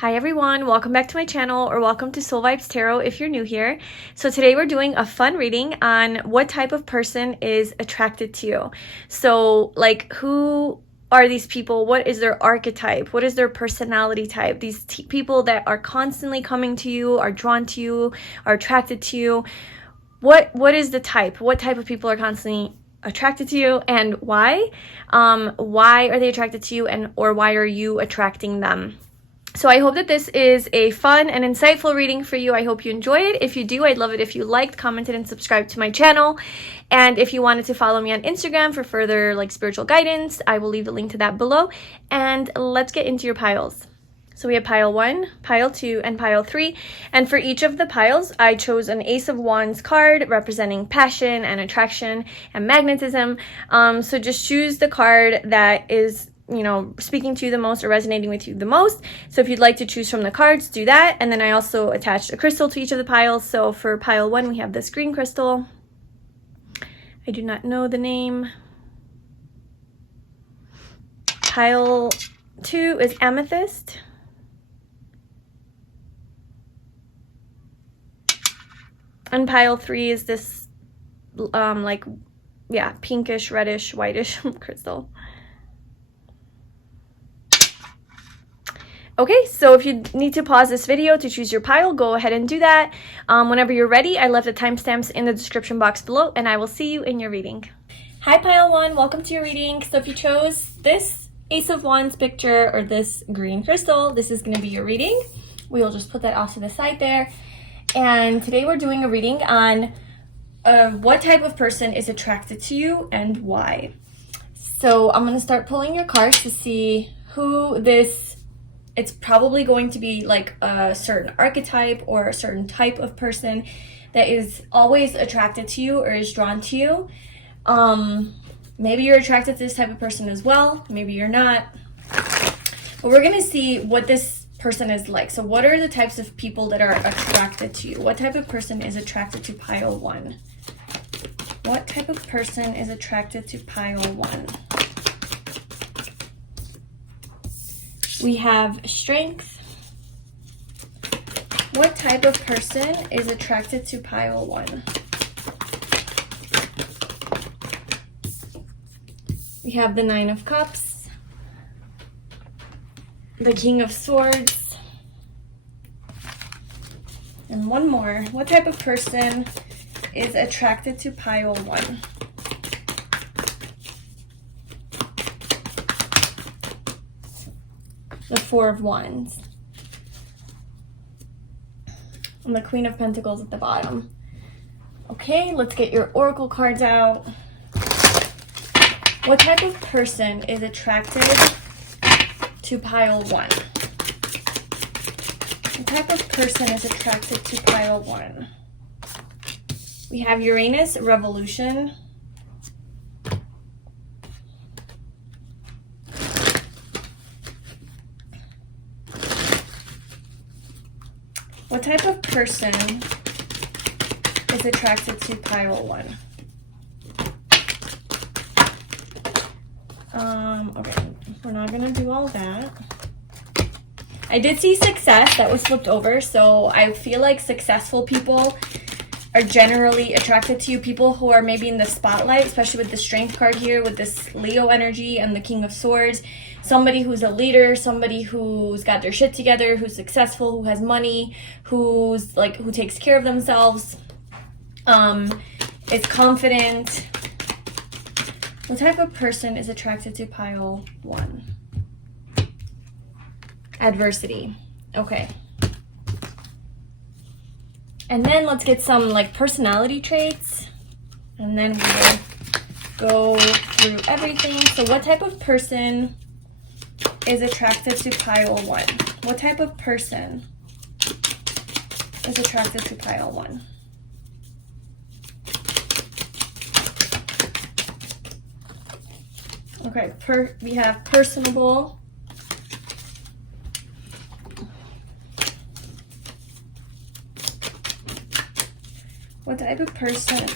Hi everyone, welcome back to my channel, or welcome to Soul Vibes Tarot if you're new here. So today we're doing a fun reading on what type of person is attracted to you. So like, who are these people? What is their archetype? What is their personality type? These people that are constantly coming to you, are drawn to you, are attracted to you. What is the type? What type of people are constantly attracted to you, and why? Why are they attracted to you, or why are you attracting them? So I hope that this is a fun and insightful reading for you. I hope you enjoy it. If you do, I'd love it if you liked, commented, and subscribed to my channel. And if you wanted to follow me on Instagram for further spiritual guidance, I will leave the link to that below. And let's get into your piles. So we have pile 1, pile 2, and pile 3. And for each of the piles, I chose an Ace of Wands card representing passion and attraction and magnetism. So just choose the card that is speaking to you the most or resonating with you the most. So if you'd like to choose from the cards, do that. And then I also attached a crystal to each of the piles. So for pile 1, we have this green crystal. I do not know the name. Pile 2 is amethyst. And pile 3 is this pinkish, reddish, whitish crystal. Okay, so if you need to pause this video to choose your pile, go ahead and do that. Whenever you're ready, I left the timestamps in the description box below, and I will see you in your reading. Hi pile 1, welcome to your reading. So if you chose this Ace of Wands picture or this green crystal, this is going to be your reading. We will just put that off to the side there. And today we're doing a reading on what type of person is attracted to you and why. So I'm going to start pulling your cards to see who this. It's probably going to be like a certain archetype or a certain type of person that is always attracted to you or is drawn to you. Maybe you're attracted to this type of person as well. Maybe you're not. But we're going to see what this person is like. So what are the types of people that are attracted to you? What type of person is attracted to pile 1? What type of person is attracted to pile 1? We have strength. What type of person is attracted to pile 1? We have the 9 of Cups, the King of Swords, and one more. What type of person is attracted to pile 1? The 4 of Wands, and the Queen of Pentacles at the bottom. Okay, let's get your oracle cards out. What type of person is attracted to pile 1? What type of person is attracted to pile 1? We have Uranus revolution. What type of person is attracted to pile 1? Okay, we're not gonna do all that. I did see success that was flipped over, so I feel like successful people are generally attracted to you. People who are maybe in the spotlight, especially with the strength card here, with this Leo energy and the King of Swords. Somebody who's a leader, somebody who's got their shit together, who's successful, who has money, who takes care of themselves, is confident. What type of person is attracted to pile 1? Adversity. Okay. And then let's get some personality traits, and then we will go through everything. So what type of person is attracted to pile 1? What type of person is attracted to pile 1? Okay, we have personable. What type of person?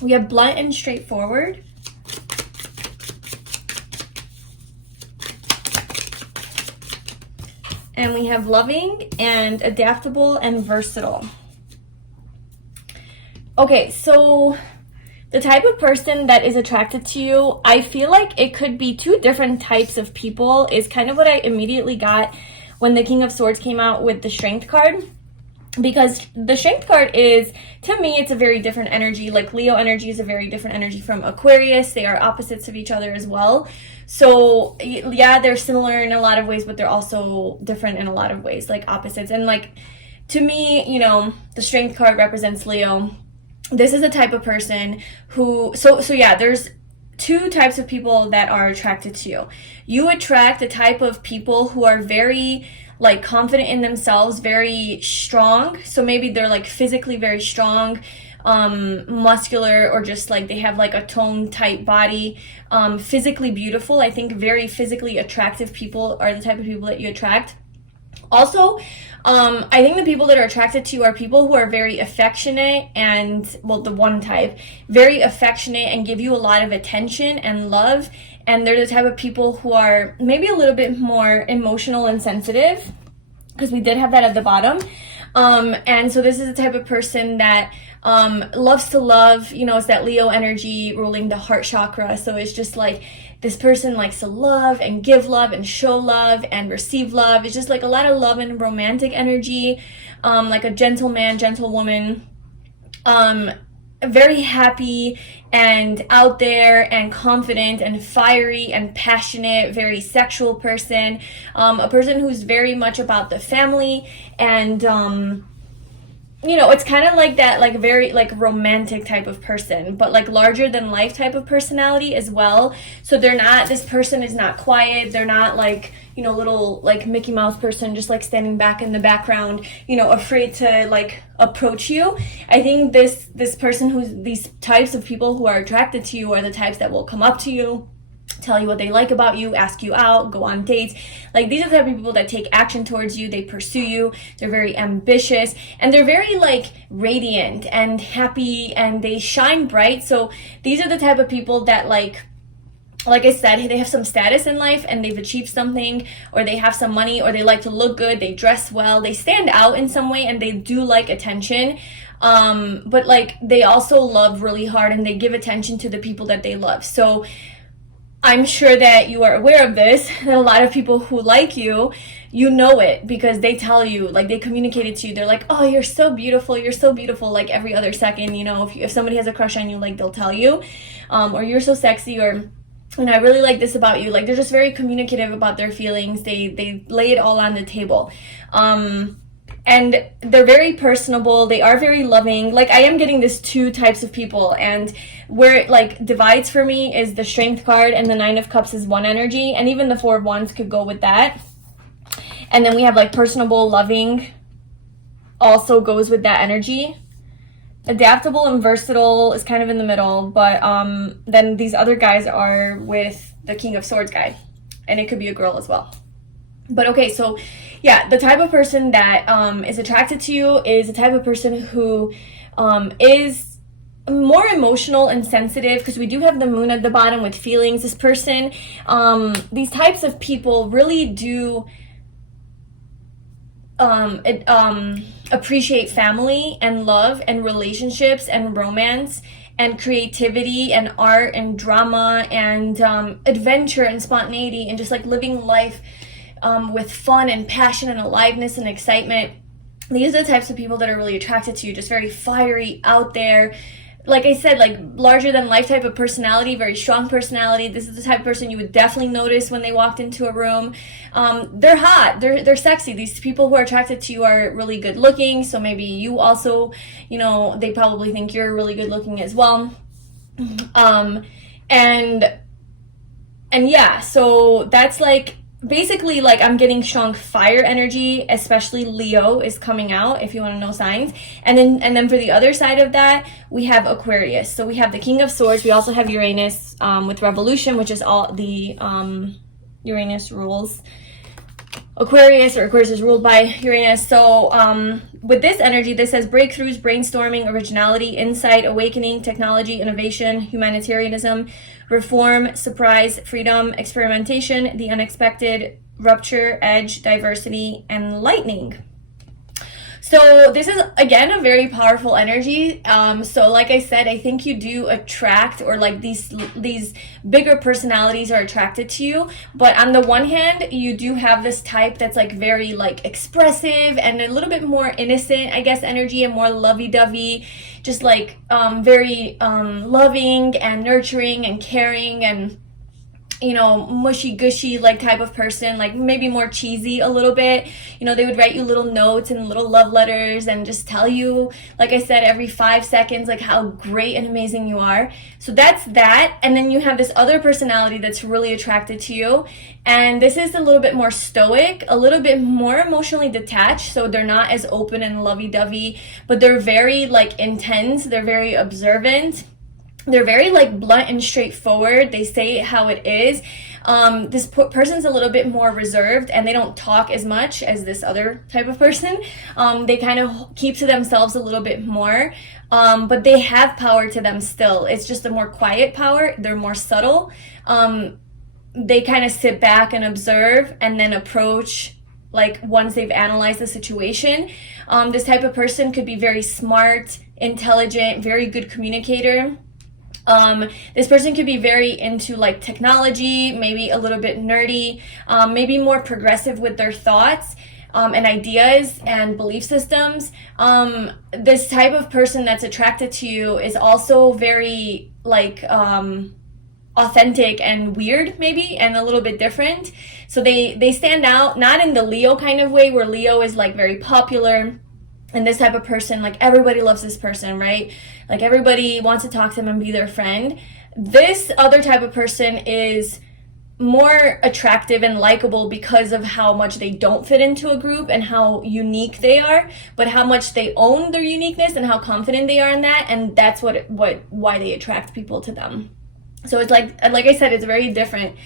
We have blunt and straightforward. And we have loving and adaptable and versatile. Okay, so the type of person that is attracted to you, I feel like it could be two different types of people is kind of what I immediately got when the King of Swords came out with the Strength card. Because the Strength card is, to me, it's a very different energy. Like Leo energy is a very different energy from Aquarius. They are opposites of each other as well. So yeah, they're similar in a lot of ways, but they're also different in a lot of ways, like opposites. And like, to me, you know, the Strength card represents Leo. This is a type of person who, so yeah, there's two types of people that are attracted to you. You attract the type of people who are very like confident in themselves, very strong. So maybe they're like physically very strong, muscular, or just like they have like a toned type body, physically beautiful. I think very physically attractive people are the type of people that you attract. Also, I think the people that are attracted to you are people who are very affectionate and, well, the one type, very affectionate and give you a lot of attention and love. And they're the type of people who are maybe a little bit more emotional and sensitive, because we did have that at the bottom. And so this is the type of person that loves to love, you know, it's that Leo energy ruling the heart chakra. So it's just like this person likes to love and give love and show love and receive love. It's just like a lot of love and romantic energy, like a gentleman, gentlewoman, very happy and out there and confident and fiery and passionate, very sexual person, a person who's very much about the family and, you know, it's kind of like that, like very like romantic type of person, but like larger than life type of personality as well. So they're not, this person is not quiet. They're not like, you know, little like Mickey Mouse person, just like standing back in the background, you know, afraid to like approach you. I think this person who's, these types of people who are attracted to you are the types that will come up to you, tell you what they like about you, ask you out, go on dates. Like these are the type of people that take action towards you, they pursue you, they're very ambitious, and they're very like radiant and happy, and they shine bright. So these are the type of people that like I said, they have some status in life and they've achieved something, or they have some money, or they like to look good, they dress well, they stand out in some way, and they do like attention. But like they also love really hard, and they give attention to the people that they love. So I'm sure that you are aware of this, that a lot of people who like you, you know it because they tell you, like they communicate it to you. They're like, oh, you're so beautiful, like every other second, you know, if somebody has a crush on you, like they'll tell you, or you're so sexy, or, and I really like this about you. Like they're just very communicative about their feelings. They lay it all on the table. And they're very personable. They are very loving. Like I am getting this two types of people, and where it like divides for me is the Strength card, and the Nine of Cups is one energy, and even the Four of Wands could go with that. And then we have like personable, loving also goes with that energy. Adaptable and versatile is kind of in the middle, but then these other guys are with the King of Swords guy, and it could be a girl as well. But okay, so yeah, the type of person that is attracted to you is the type of person who is more emotional and sensitive, because we do have the Moon at the bottom with feelings. This person, these types of people really do appreciate family and love and relationships and romance and creativity and art and drama and adventure and spontaneity and just like living life with fun and passion and aliveness and excitement. These are the types of people that are really attracted to you, just very fiery, out there. Like I said, like larger than life type of personality, very strong personality. This is the type of person you would definitely notice when they walked into a room. They're hot, they're sexy. These people who are attracted to you are really good looking, so maybe you also, you know, they probably think you're really good looking as well. And yeah, so that's like basically like I'm getting strong fire energy, especially Leo is coming out if you want to know signs. And then for the other side of that, we have Aquarius. So we have the King of Swords. We also have Uranus with revolution, which is all the Uranus rules Aquarius, or Aquarius is ruled by Uranus. So with this energy, this says breakthroughs, brainstorming, originality, insight, awakening, technology, innovation, humanitarianism, reform, surprise, freedom, experimentation, the unexpected, rupture, edge, diversity, and lightning. So this is, again, a very powerful energy. So like I said, I think you do attract, or like these bigger personalities are attracted to you. But on the one hand, you do have this type that's like very like expressive and a little bit more innocent, I guess, energy, and more lovey-dovey, just like very loving and nurturing and caring and, you know, mushy-gushy like type of person, like maybe more cheesy a little bit. You know, they would write you little notes and little love letters and just tell you, like I said, every 5 seconds, like how great and amazing you are. So that's that. And then you have this other personality that's really attracted to you. And this is a little bit more stoic, a little bit more emotionally detached. So they're not as open and lovey-dovey, but they're very like intense. They're very observant. They're very like blunt and straightforward. They say how it is. This person's a little bit more reserved, and they don't talk as much as this other type of person. They kind of keep to themselves a little bit more, but they have power to them still. It's just a more quiet power. They're more subtle. They kind of sit back and observe and then approach, like once they've analyzed the situation. This type of person could be very smart, intelligent, very good communicator. This person could be very into like technology, maybe a little bit nerdy, maybe more progressive with their thoughts and ideas and belief systems. This type of person that's attracted to you is also very like authentic and weird, maybe, and a little bit different. So they stand out, not in the Leo kind of way, where Leo is like very popular. And this type of person, like everybody loves this person, right? Like everybody wants to talk to them and be their friend. This other type of person is more attractive and likable because of how much they don't fit into a group and how unique they are, but how much they own their uniqueness and how confident they are in that. And that's why they attract people to them. So it's like I said, it's very different.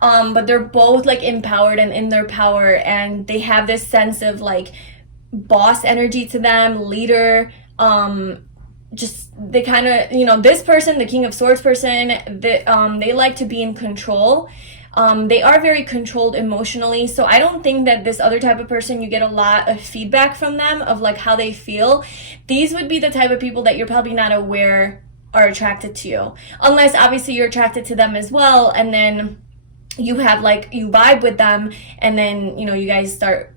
But they're both like empowered and in their power, and they have this sense of like boss energy to them, leader. Just they kind of, you know, this person, the King of Swords person, they like to be in control. They are very controlled emotionally. So I don't think that this other type of person, you get a lot of feedback from them of like how they feel. These would be the type of people that you're probably not aware are attracted to you, unless obviously you're attracted to them as well, and then you have like, you vibe with them, and then, you know, you guys start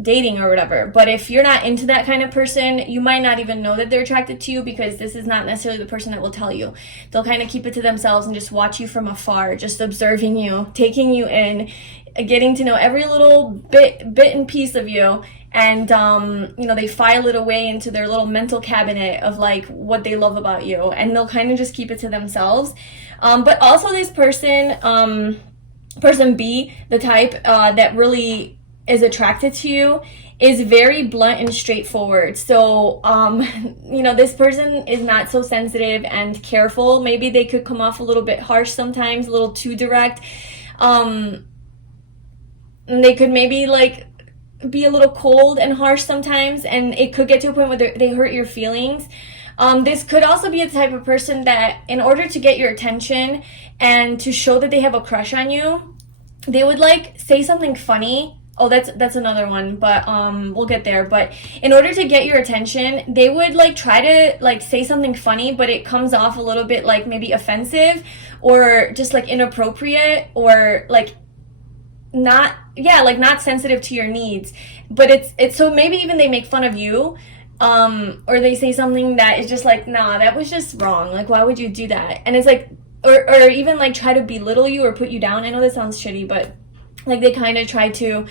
dating or whatever. But if you're not into that kind of person, you might not even know that they're attracted to you, because this is not necessarily the person that will tell you. They'll kind of keep it to themselves and just watch you from afar, just observing you, taking you in, getting to know every little bit and piece of you. And you know, they file it away into their little mental cabinet of like what they love about you, and they'll kind of just keep it to themselves. But also this person, person B, the type that really is attracted to you, is very blunt and straightforward. So you know, this person is not so sensitive and careful. Maybe they could come off a little bit harsh sometimes, a little too direct. And they could maybe like be a little cold and harsh sometimes, and it could get to a point where they hurt your feelings. This could also be a type of person that, in order to get your attention and to show that they have a crush on you, they would like say something funny. Oh, that's another one, but we'll get there. But in order to get your attention, they would like try to like say something funny, but it comes off a little bit like maybe offensive or just like inappropriate, or like not sensitive to your needs. But it's so maybe even they make fun of you, or they say something that is just like, nah, that was just wrong, like why would you do that? And it's like, or even like try to belittle you or put you down. I know that sounds shitty, but like they kind of try to,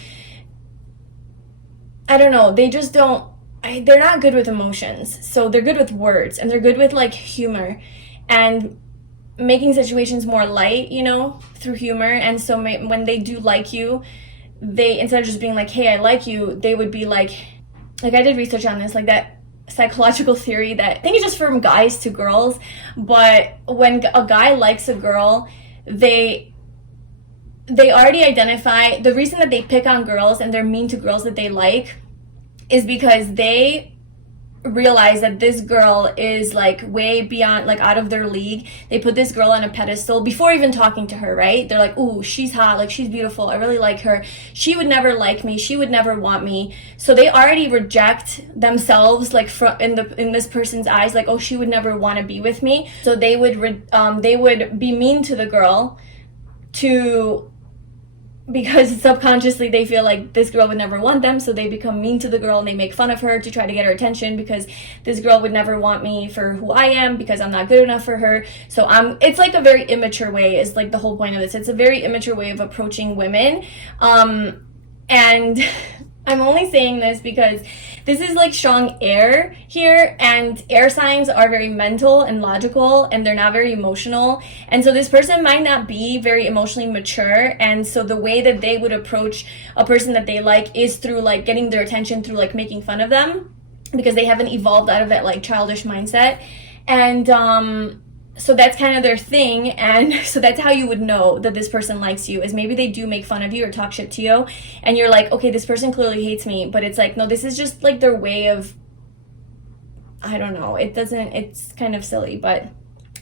I don't know, they just don't, they're not good with emotions. So they're good with words, and they're good with like humor and making situations more light, you know, through humor. And so when they do like you, they, instead of just being like, hey, I like you, they would be like I did research on this, like that psychological theory that I think it's just from guys to girls, but when a guy likes a girl, they already identify, the reason that they pick on girls and they're mean to girls that they like is because they realize that this girl is like way beyond, like out of their league. They put this girl on a pedestal before even talking to her, right? They're like, ooh, she's hot, like she's beautiful, I really like her, she would never like me, she would never want me. So they already reject themselves, like in this person's eyes, like, oh, she would never want to be with me. So they would be mean to the girl because subconsciously they feel like this girl would never want them, so they become mean to the girl and they make fun of her to try to get her attention, because this girl would never want me for who I am because I'm not good enough for her. So it's like a very immature way, is like the whole point of this. It's a very immature way of approaching women. And I'm only saying this because this is like strong air here, and air signs are very mental and logical, and they're not very emotional. And so this person might not be very emotionally mature, and so the way that they would approach a person that they like is through like getting their attention, through like making fun of them, because they haven't evolved out of that like childish mindset. And so that's kind of their thing. And so that's how you would know that this person likes you, is maybe they do make fun of you or talk shit to you, and you're like, okay, this person clearly hates me. But it's like, no, this is just like their way of, I don't know, it's kind of silly, but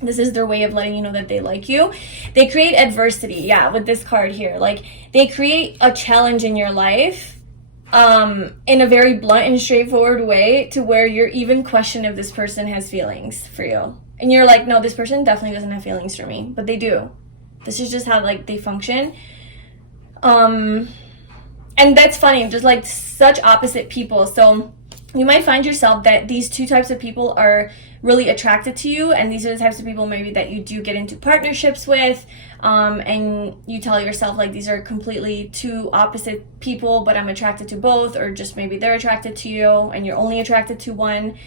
this is their way of letting you know that they like you. They create adversity, yeah, with this card here. Like, they create a challenge in your life in a very blunt and straightforward way, to where you're even questioning if this person has feelings for you. And you're like, no, this person definitely doesn't have feelings for me, but they do. This is just how like they function. And that's funny, just like such opposite people. So you might find yourself that these two types of people are really attracted to you, and these are the types of people maybe that you do get into partnerships with, and you tell yourself like, these are completely two opposite people, but I'm attracted to both, or just maybe they're attracted to you and you're only attracted to one.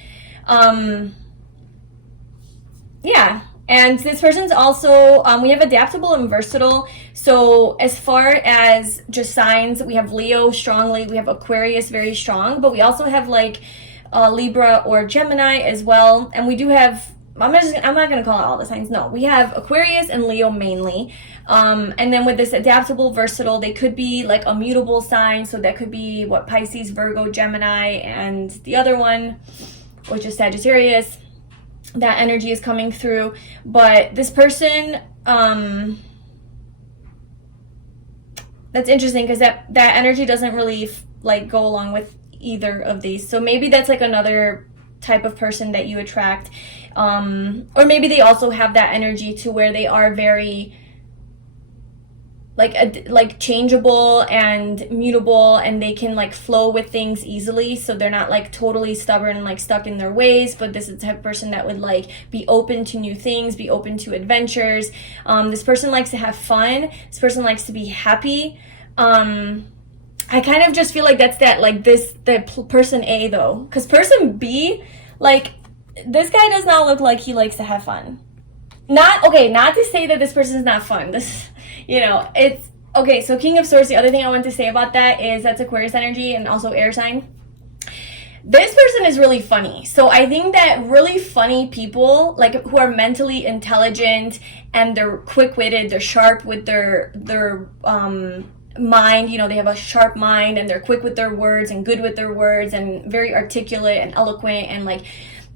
Yeah, and this person's also, we have adaptable and versatile. So as far as just signs, we have Leo strongly, we have Aquarius very strong, but we also have like Libra or Gemini as well. And we do have, I'm not going to call out all the signs, no. We have Aquarius and Leo mainly. And then with this adaptable, versatile, they could be like a mutable sign. So that could be Pisces, Virgo, Gemini, and the other one, which is Sagittarius. That energy is coming through. But this person, that's interesting, because that energy doesn't really like go along with either of these. So maybe that's like another type of person that you attract. Or maybe they also have that energy to where they are very like changeable and mutable, and they can like flow with things easily, so they're not like totally stubborn and like stuck in their ways. But this is the type of person that would like be open to new things, be open to adventures. This person likes to have fun. This person likes to be happy. I kind of just feel like that's that, like the person A though, because person B, like this guy does not look like he likes to have fun. Not to say that this person is not fun. This, it's okay. So King of Swords, the other thing I want to say about that is that's Aquarius energy and also air sign. This person is really funny. So I think that really funny people, like who are mentally intelligent and they're quick-witted, they're sharp with their mind, they have a sharp mind, and they're quick with their words and good with their words and very articulate and eloquent and like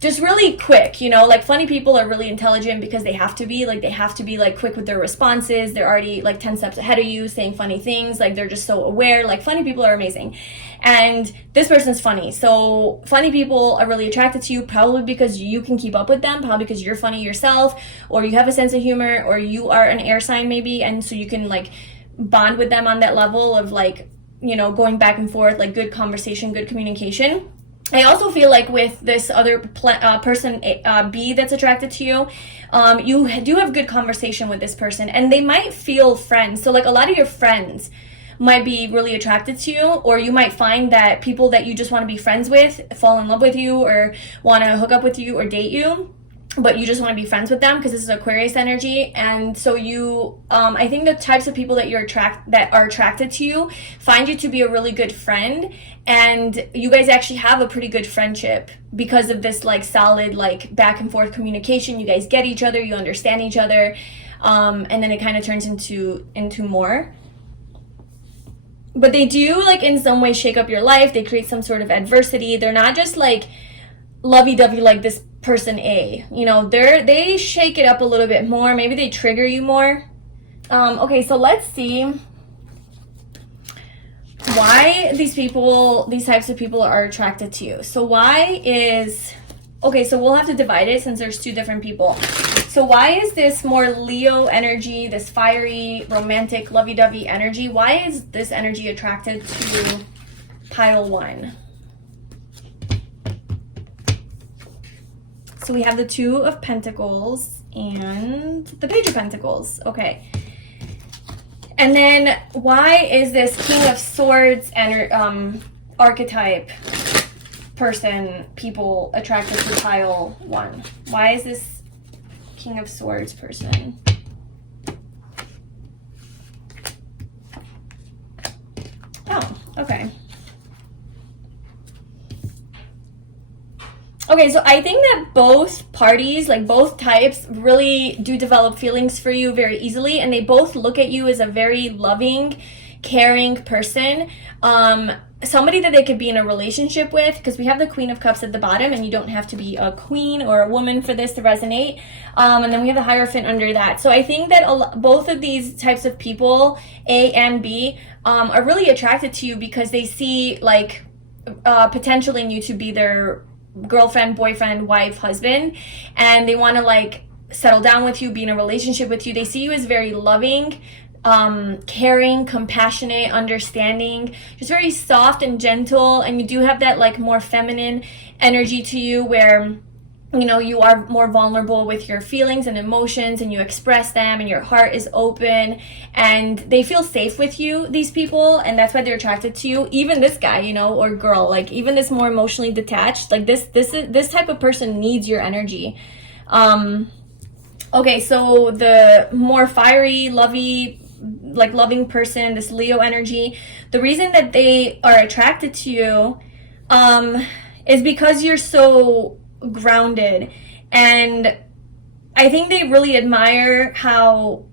just really quick, like funny people are really intelligent because they have to be like quick with their responses. They're already like 10 steps ahead of you saying funny things. Like they're just so aware. Like funny people are amazing. And this person's funny. So funny people are really attracted to you, probably because you can keep up with them, probably because you're funny yourself, or you have a sense of humor, or you are an air sign maybe. And so you can like bond with them on that level of like, going back and forth, like good conversation, good communication. I also feel like with this other person, B, that's attracted to you, you do have good conversation with this person, and they might feel friends. So like a lot of your friends might be really attracted to you, or you might find that people that you just want to be friends with fall in love with you or want to hook up with you or date you, but you just want to be friends with them because this is Aquarius energy. And so you, I think the types of people that that are attracted to you find you to be a really good friend, and you guys actually have a pretty good friendship because of this like solid like back and forth communication. You guys get each other, you understand each other, and then it kind of turns into more. But they do like in some way shake up your life. They create some sort of adversity. They're not just like lovey-dovey like this person A. You know, they shake it up a little bit more. Maybe they trigger you more. Okay, so let's see why these types of people are attracted to you. So why is, okay, so we'll have to divide it since there's two different people. So why is this more Leo energy, this fiery, romantic, lovey-dovey energy, why is this energy attracted to pile 1? So we have the Two of Pentacles and the Page of Pentacles. Okay. And then why is this King of Swords archetype people attracted to pile 1? Why is this King of Swords person? Oh, okay. Okay, so I think that both parties, like both types, really do develop feelings for you very easily, and they both look at you as a very loving, caring person. Somebody that they could be in a relationship with, because we have the Queen of Cups at the bottom, and you don't have to be a queen or a woman for this to resonate. And then we have the Hierophant under that. So I think that both of these types of people, A and B, are really attracted to you because they see like potential in you to be their girlfriend, boyfriend, wife, husband, and they want to like settle down with you, be in a relationship with you. They see you as very loving, caring, compassionate, understanding, just very soft and gentle, and you do have that like more feminine energy to you where, you know, you are more vulnerable with your feelings and emotions, and you express them, and your heart is open, and they feel safe with you, these people, and that's why they're attracted to you. Even this guy, you know, or girl, like even this more emotionally detached, like this type of person needs your energy. Okay, so the more fiery, loving person, this Leo energy, the reason that they are attracted to you is because you're so grounded, and I think they really admire how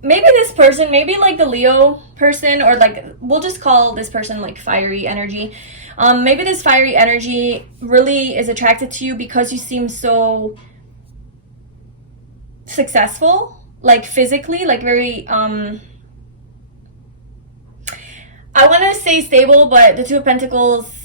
maybe this person, maybe like the Leo person, or like we'll just call this person like fiery energy, maybe this fiery energy really is attracted to you because you seem so successful, like physically, like very I want to say stable, but the Two of Pentacles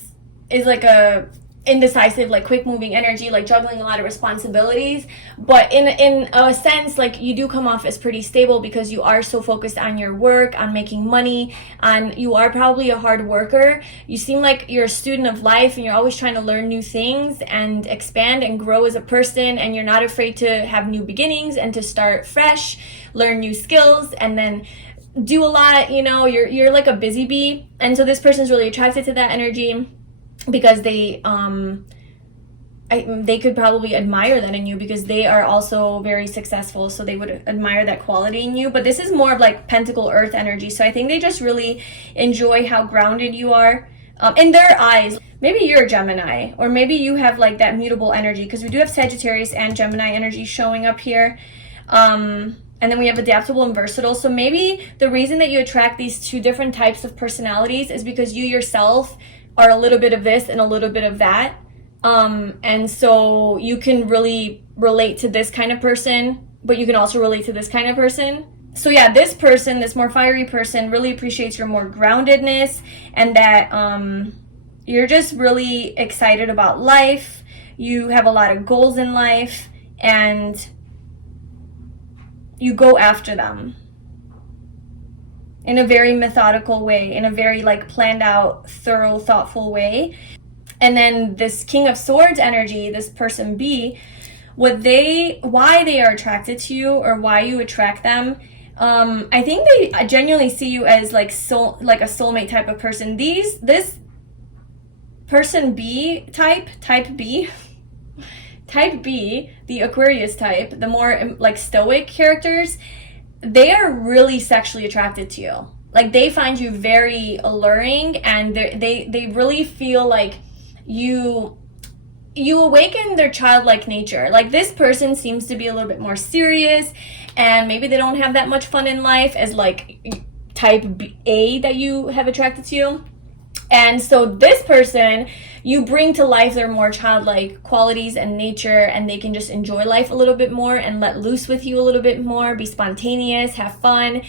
is like a indecisive, like quick moving energy, like juggling a lot of responsibilities, but in a sense, like you do come off as pretty stable because you are so focused on your work, on making money, and you are probably a hard worker. You seem like you're a student of life, and you're always trying to learn new things and expand and grow as a person, and you're not afraid to have new beginnings and to start fresh, learn new skills, and then do a lot. You know, you're like a busy bee, and so this person's really attracted to that energy because they could probably admire that in you because they are also very successful, so they would admire that quality in you. But this is more of like Pentacle Earth energy, so I think they just really enjoy how grounded you are in their eyes. Maybe you're a Gemini, or maybe you have like that mutable energy, because we do have Sagittarius and Gemini energy showing up here. And then we have adaptable and versatile. So maybe the reason that you attract these two different types of personalities is because you yourself are a little bit of this and a little bit of that. And so you can really relate to this kind of person, but you can also relate to this kind of person. So yeah, this person, this more fiery person, really appreciates your more groundedness, and that you're just really excited about life. You have a lot of goals in life, and you go after them in a very methodical way, in a very like planned out, thorough, thoughtful way. And then this King of Swords energy, this person B, why they are attracted to you, or why you attract them, I think they genuinely see you as like a soulmate type of person. This person B, type B, the Aquarius type, the more like stoic characters, they are really sexually attracted to you. Like they find you very alluring, and they really feel like you awaken their childlike nature. Like this person seems to be a little bit more serious, and maybe they don't have that much fun in life as like type A that you have attracted to you. And so this person, you bring to life their more childlike qualities and nature, and they can just enjoy life a little bit more and let loose with you a little bit more, be spontaneous, have fun,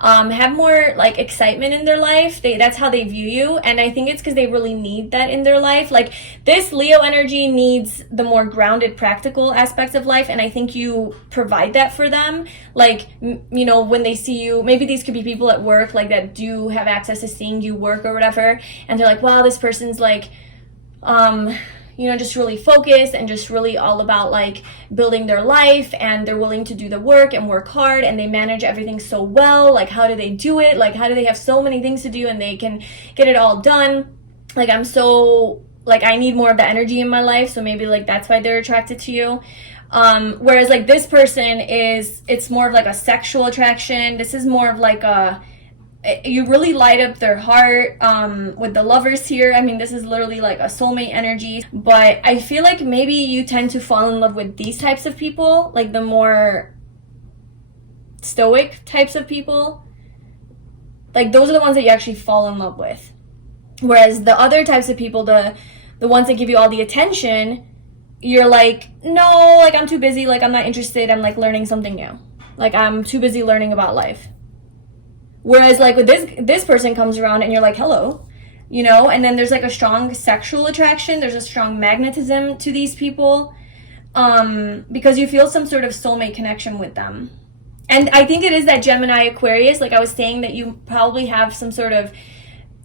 have more like excitement in their life. That's how they view you. And I think it's because they really need that in their life. Like this Leo energy needs the more grounded, practical aspects of life. And I think you provide that for them. Like, you know, when they see you, maybe these could be people at work, like that do have access to seeing you work or whatever. And they're like, wow, this person's like, you know, just really focused and just really all about like building their life, and they're willing to do the work and work hard, and they manage everything so well. Like, how do they do it? Like, how do they have so many things to do and they can get it all done? Like, I'm so, like, I need more of the energy in my life, so maybe like that's why they're attracted to you. Whereas like this person it's more of like a sexual attraction. This is more of like you really light up their heart with the lovers here. I mean, this is literally like a soulmate energy. But I feel like maybe you tend to fall in love with these types of people, like the more stoic types of people. Like those are the ones that you actually fall in love with. Whereas the other types of people, the ones that give you all the attention, you're like, no, like I'm too busy, like I'm not interested, I'm like learning something new. Like I'm too busy learning about life. Whereas like with this person comes around and you're like, hello, you know, and then there's like a strong sexual attraction. There's a strong magnetism to these people because you feel some sort of soulmate connection with them. And I think it is that Gemini Aquarius, like I was saying, that you probably have some sort of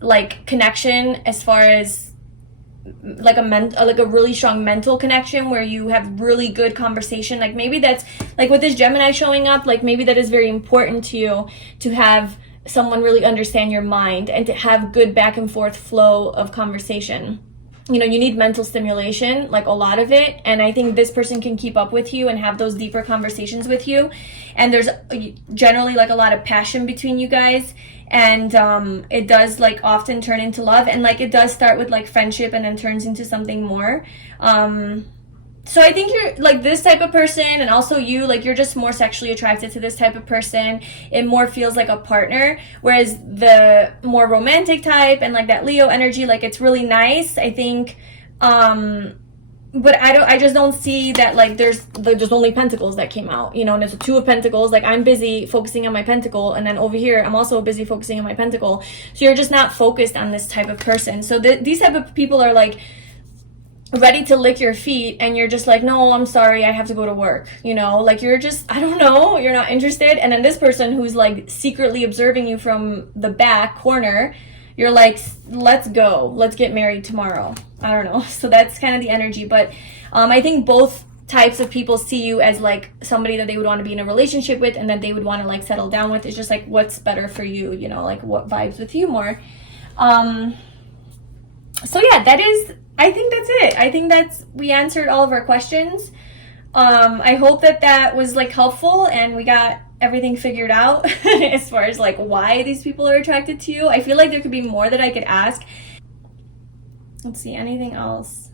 like connection as far as like a really strong mental connection where you have really good conversation. Like maybe that's like with this Gemini showing up, like maybe that is very important to you, to have someone really understand your mind and to have good back and forth flow of conversation. You know, you need mental stimulation, like a lot of it, and I think this person can keep up with you and have those deeper conversations with you. And there's generally like a lot of passion between you guys, and it does like often turn into love, and like it does start with like friendship and then turns into something more. So I think you're like this type of person, and also you, like you're just more sexually attracted to this type of person. It more feels like a partner, whereas the more romantic type and like that Leo energy, like it's really nice, I think. But I just don't see that like there's only pentacles that came out, you know, and there's a two of pentacles. Like I'm busy focusing on my pentacle, and then over here I'm also busy focusing on my pentacle. So you're just not focused on this type of person. So these type of people are like ready to lick your feet, and you're just like, no, I'm sorry, I have to go to work, you know, like you're just, I don't know, you're not interested. And then this person who's like secretly observing you from the back corner, you're like, let's go, let's get married tomorrow. I don't know. So that's kind of the energy. But I think both types of people see you as like somebody that they would want to be in a relationship with, and that they would want to like settle down with. It's just like what's better for you, you know, like what vibes with you more. So yeah, I think that's it. I think we answered all of our questions. I hope that was like helpful and we got everything figured out as far as like why these people are attracted to you. I feel like there could be more that I could ask. Let's see, anything else?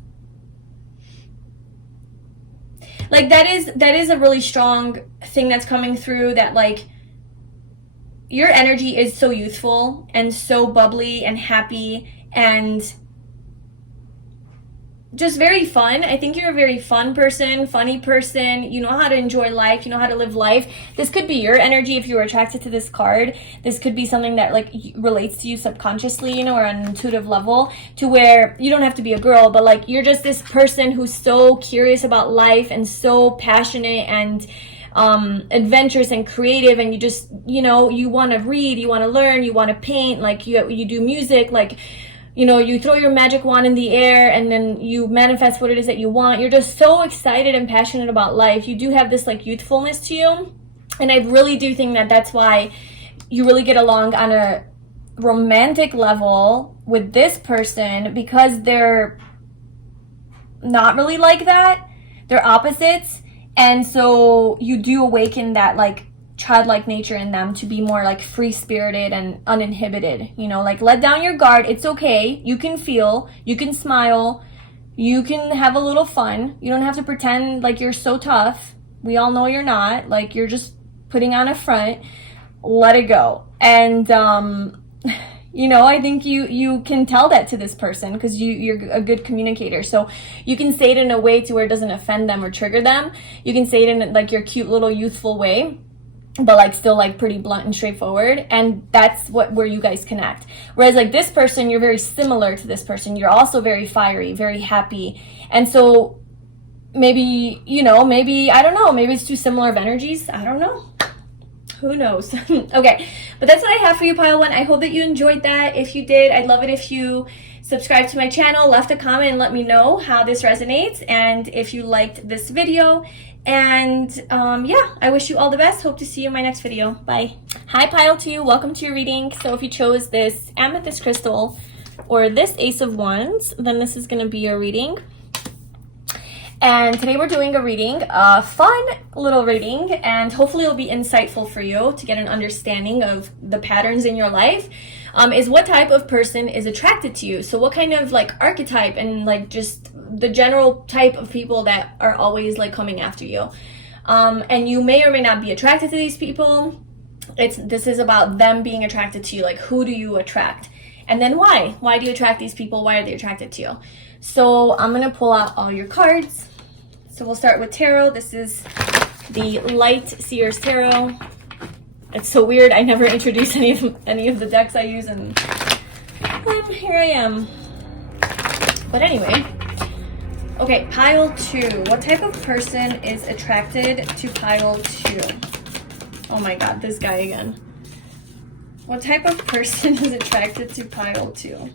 Like that is a really strong thing that's coming through, that like your energy is so youthful and so bubbly and happy and just very fun. I think you're a very fun person, funny person. You know how to enjoy life. You know how to live life. This could be your energy if you were attracted to this card. This could be something that like relates to you subconsciously, you know, or on an intuitive level, to where you don't have to be a girl, but like you're just this person who's so curious about life and so passionate and adventurous and creative, and you just, you know, you want to read, you want to learn, you want to paint, like you do music, like, you know, you throw your magic wand in the air and then you manifest what it is that you want. You're just so excited and passionate about life. You do have this like youthfulness to you. And I really do think that that's why you really get along on a romantic level with this person, because they're not really like that. They're opposites. And so you do awaken that like childlike nature in them to be more like free-spirited and uninhibited, you know, like let down your guard. It's okay. You can feel, you can smile, you can have a little fun. You don't have to pretend like you're so tough. We all know you're not. Like you're just putting on a front. Let it go. And You know, I think you can tell that to this person because you're a good communicator. So you can say it in a way to where it doesn't offend them or trigger them. You can say it in like your cute little youthful way, but like still like pretty blunt and straightforward, and that's where you guys connect. Whereas like this person, you're very similar to this person. You're also very fiery, very happy, and so maybe, you know, maybe, I don't know, maybe it's too similar of energies. I don't know. Who knows? Okay, but that's what I have for you, pile one. I hope that you enjoyed that. If you did, I'd love it if you subscribed to my channel, left a comment, and let me know how this resonates, and if you liked this video. And yeah, I wish you all the best. Hope to see you in my next video. Bye. Hi, pile two. Welcome to your reading. So if you chose this amethyst crystal or this Ace of Wands, then this is going to be your reading. And today we're doing a reading, a fun little reading, and hopefully it'll be insightful for you to get an understanding of the patterns in your life. Is what type of person is attracted to you. So what kind of like archetype and like just the general type of people that are always like coming after you. And you may or may not be attracted to these people. This is about them being attracted to you. Like, who do you attract? And then why? Why do you attract these people? Why are they attracted to you? So I'm going to pull out all your cards. So we'll start with tarot. This is the Light Seers Tarot. It's so weird. I never introduced any of the decks I use, and here I am. But anyway, okay, pile two. What type of person is attracted to pile two? Oh my God, this guy again. What type of person is attracted to pile two?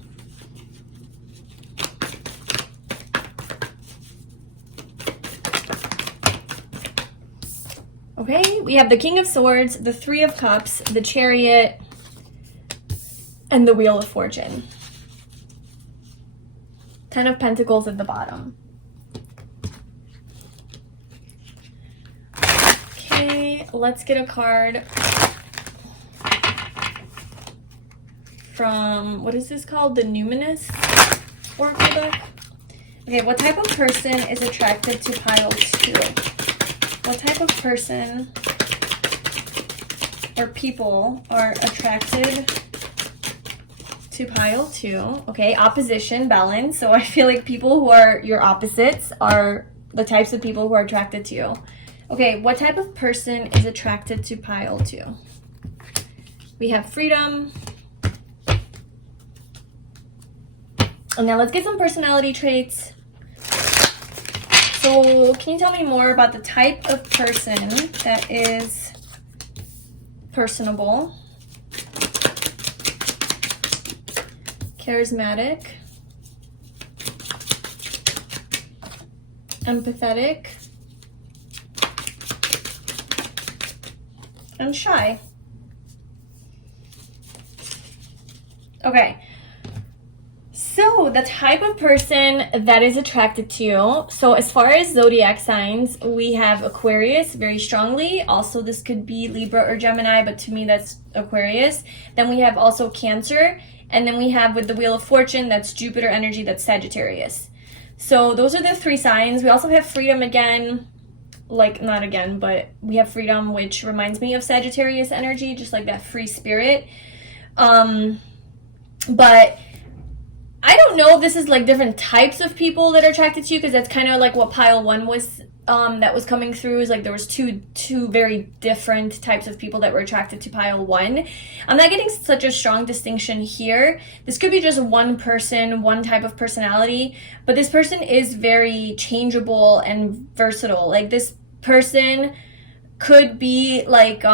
Okay, we have the King of Swords, the Three of Cups, the Chariot, and the Wheel of Fortune. 10 of Pentacles at the bottom. Okay, let's get a card from, what is this called? The Numinous Oracle deck? Okay, what type of person is attracted to pile two? What type of person or people are attracted to pile two? Okay, opposition, balance. So I feel like people who are your opposites are the types of people who are attracted to you. Okay, what type of person is attracted to pile two? We have freedom. And now let's get some personality traits. So can you tell me more about the type of person that is personable, charismatic, empathetic, and shy? Okay. So the type of person that is attracted to you. So as far as zodiac signs, we have Aquarius very strongly. Also, this could be Libra or Gemini, but to me that's Aquarius. Then we have also Cancer. And then we have with the Wheel of Fortune, that's Jupiter energy, that's Sagittarius. So those are the three signs. We also have freedom again. Like, not again, but we have freedom, which reminds me of Sagittarius energy, just like that free spirit. But I don't know if this is like different types of people that are attracted to you, because that's kind of like what pile one was, that was coming through, is like there was two very different types of people that were attracted to pile one. I'm not getting such a strong distinction here. This could be just one person, one type of personality, but this person is very changeable and versatile. Like this person could be like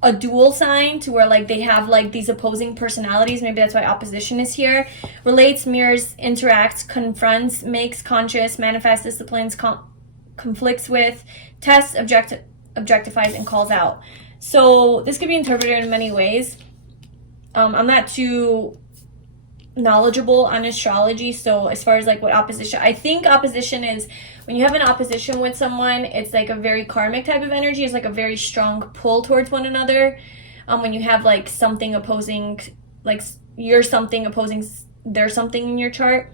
a dual sign, to where like they have like these opposing personalities. Maybe that's why opposition is here. Relates, mirrors, interacts, confronts, makes, conscious, manifests, disciplines, conflicts with, tests, objectifies, and calls out. So this could be interpreted in many ways. I'm not too knowledgeable on astrology, so as far as like what opposition, I think opposition is when you have an opposition with someone, it's like a very karmic type of energy. It's like a very strong pull towards one another. When you have like something opposing, like you're something opposing there's something in your chart,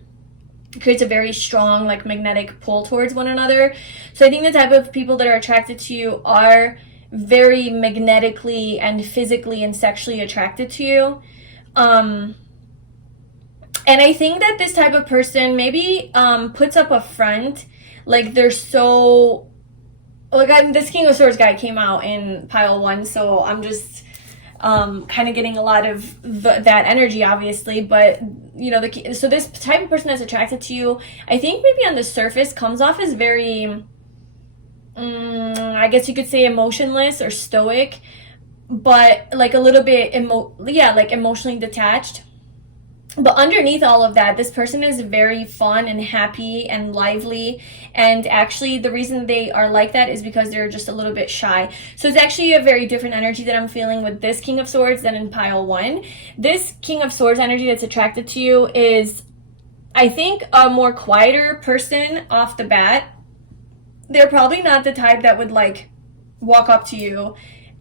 it creates a very strong like magnetic pull towards one another. So I think the type of people that are attracted to you are very magnetically and physically and sexually attracted to you. And I think that this type of person maybe puts up a front, like they're so, like this King of Swords guy came out in pile 1, so I'm just kind of getting a lot of that energy, obviously. But you know, so this type of person that's attracted to you, I think maybe on the surface comes off as very, I guess you could say emotionless or stoic, but like a little bit like emotionally detached. But underneath all of that, this person is very fun and happy and lively. And actually, the reason they are like that is because they're just a little bit shy. So it's actually a very different energy that I'm feeling with this King of Swords than in pile 1. This King of Swords energy that's attracted to you is, I think, a more quieter person off the bat. They're probably not the type that would like walk up to you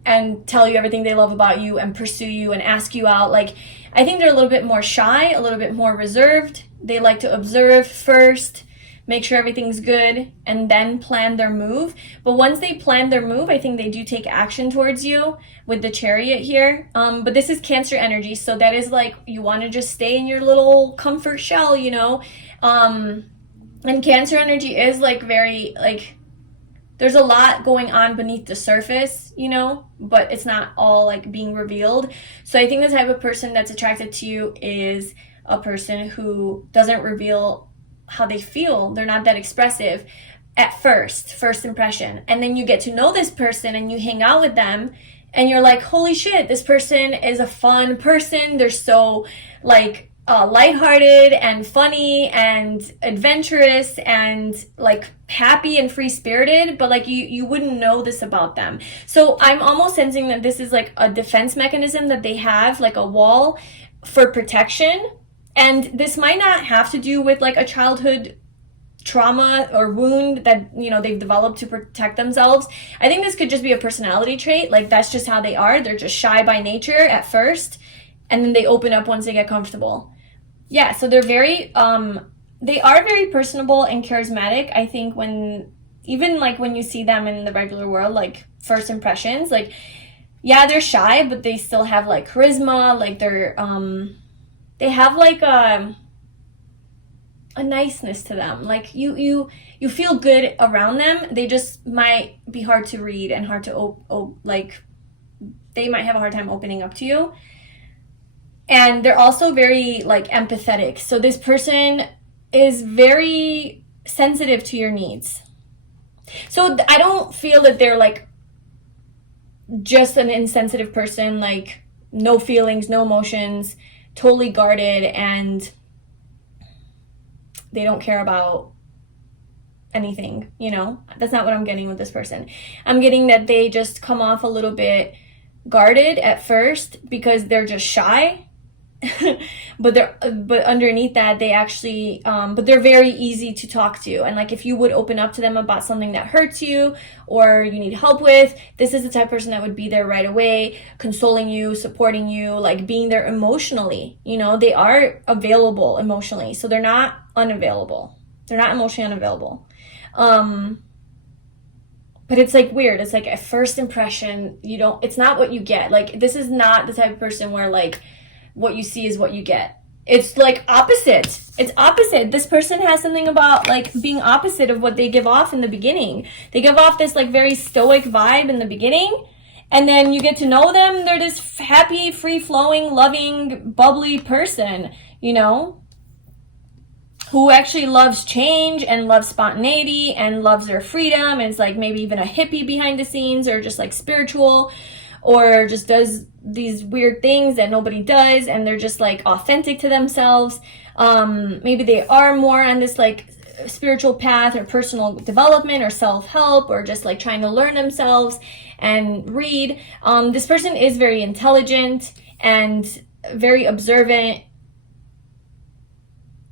and tell you everything they love about you and pursue you and ask you out. Like, I think they're a little bit more shy, a little bit more reserved. They like to observe first, make sure everything's good, and then plan their move. But once they plan their move, I think they do take action towards you with the Chariot here. But this is Cancer energy, so that is like you want to just stay in your little comfort shell, you know? And Cancer energy is like very, like, there's a lot going on beneath the surface, you know, but it's not all like being revealed. So I think the type of person that's attracted to you is a person who doesn't reveal how they feel. They're not that expressive at first impression. And then you get to know this person and you hang out with them and you're like, holy shit, this person is a fun person. They're so like lighthearted and funny and adventurous and like happy and free-spirited, but like you wouldn't know this about them. So I'm almost sensing that this is like a defense mechanism that they have, like a wall for protection. And this might not have to do with like a childhood trauma or wound that, you know, they've developed to protect themselves. I think this could just be a personality trait. Like that's just how they are. They're just shy by nature at first, and then they open up once they get comfortable. Yeah, so they're very, they are very personable and charismatic. I think even like when you see them in the regular world, like first impressions, like, yeah, they're shy, but they still have like charisma. Like they have like a niceness to them. Like you feel good around them. They just might be hard to read and hard to, like, they might have a hard time opening up to you. And they're also very like empathetic. So this person is very sensitive to your needs. So I don't feel that they're like just an insensitive person, like no feelings, no emotions, totally guarded, and they don't care about anything, you know? That's not what I'm getting with this person. I'm getting that they just come off a little bit guarded at first because they're just shy. but underneath that they actually but they're very easy to talk to, and like if you would open up to them about something that hurts you or you need help with, this is the type of person that would be there right away, consoling you, supporting you, like being there emotionally. You know, they are available emotionally, so they're not unavailable. They're not emotionally unavailable. But it's like weird. It's like at first impression, it's not what you get. Like this is not the type of person where like what you see is what you get. It's like opposite. It's opposite. This person has something about like being opposite of what they give off in the beginning. They give off this like very stoic vibe in the beginning, and then you get to know them. They're this happy, free-flowing, loving, bubbly person, you know, who actually loves change and loves spontaneity and loves their freedom, and is like maybe even a hippie behind the scenes, or just like spiritual, or just does these weird things that nobody does, and they're just like authentic to themselves. Maybe they are more on this like spiritual path or personal development or self-help, or just like trying to learn themselves and read. This person is very intelligent and very observant,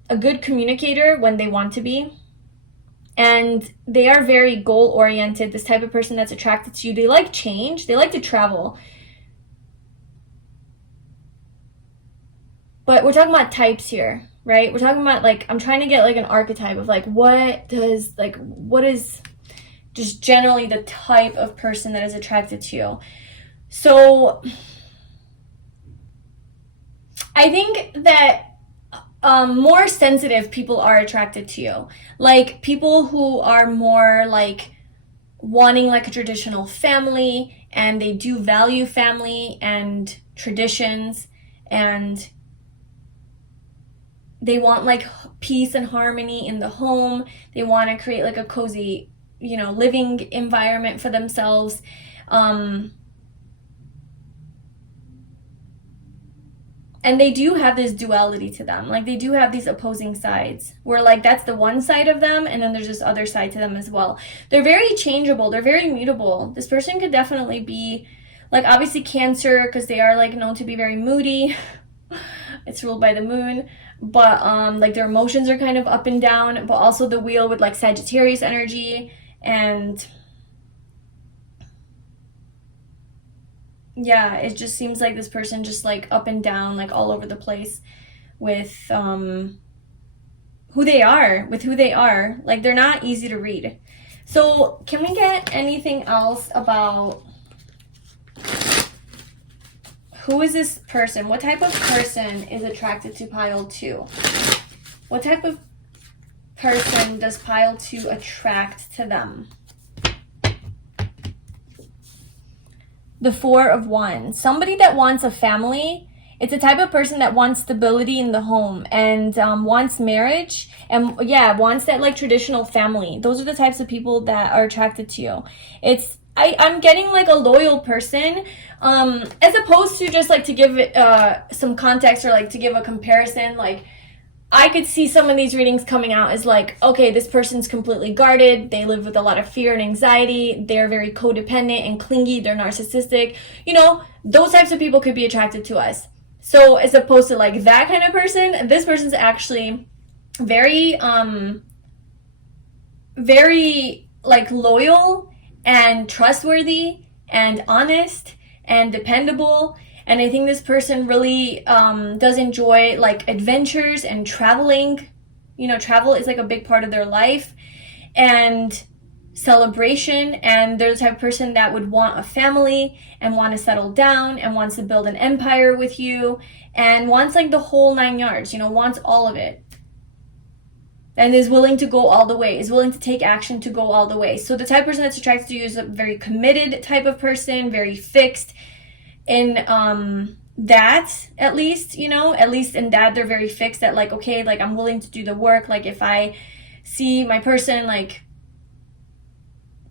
a good communicator when they want to be. And they are very goal-oriented, this type of person that's attracted to you. They like change. They like to travel. But we're talking about types here, right? We're talking about, like, I'm trying to get, like, an archetype of, like, what is just generally the type of person that is attracted to you. So I think that more sensitive people are attracted to you. Like people who are more like wanting like a traditional family, and they do value family and traditions, and they want like peace and harmony in the home. They want to create like a cozy, you know, living environment for themselves. And they do have this duality to them. Like they do have these opposing sides where like that's the one side of them, and then there's this other side to them as well. They're very changeable. They're very mutable. This person could definitely be like obviously Cancer, because they are like known to be very moody. It's ruled by the moon. But like their emotions are kind of up and down, but also the wheel with like Sagittarius energy. And yeah, it just seems like this person just like up and down, like all over the place with who they are, Like they're not easy to read. So can we get anything else about who is this person? What type of person is attracted to pile 2? What type of person does pile 2 attract to them? The 4 of Wands. Somebody that wants a family. It's a type of person that wants stability in the home and wants marriage and wants that like traditional family. Those are the types of people that are attracted to you. I'm getting like a loyal person, as opposed to just like to give it some context or like to give a comparison. Like I could see some of these readings coming out as like, okay, this person's completely guarded. They live with a lot of fear and anxiety. They're very codependent and clingy. They're narcissistic. You know, those types of people could be attracted to us. So as opposed to like that kind of person, this person's actually very, very like loyal and trustworthy and honest and dependable. And I think this person really does enjoy like adventures and traveling. You know, travel is like a big part of their life and celebration. And they're the type of person that would want a family and want to settle down and wants to build an empire with you and wants like the whole 9 yards, you know, wants all of it. And is willing to go all the way, is willing to take action to go all the way. So the type of person that's attracted to you is a very committed type of person, very fixed in that, at least, you know, at least in that they're very fixed at like, okay, like I'm willing to do the work. Like if I see my person, like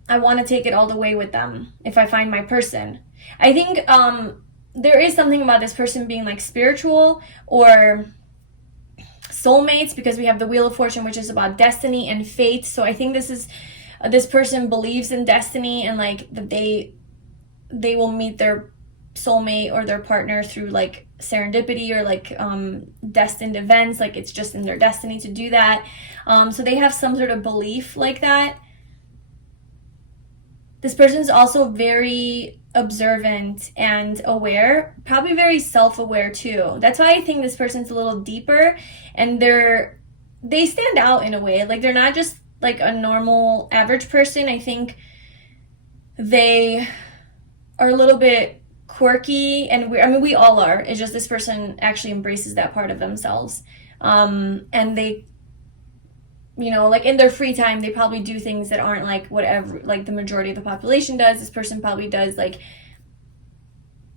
I want to take it all the way with them if I find my person. I think there is something about this person being like spiritual or soulmates, because we have the Wheel of Fortune, which is about destiny and fate. So I think this person believes in destiny and like that they will meet their soulmate or their partner through like serendipity or like destined events. Like it's just in their destiny to do that. So they have some sort of belief like that. This person's also very observant and aware, probably very self-aware too. That's why I think this person's a little deeper, and they stand out in a way. Like they're not just like a normal average person. I think they are a little bit quirky and weird. I mean, we all are. It's just this person actually embraces that part of themselves. And they, you know, like in their free time, they probably do things that aren't like whatever, like the majority of the population does. This person probably does like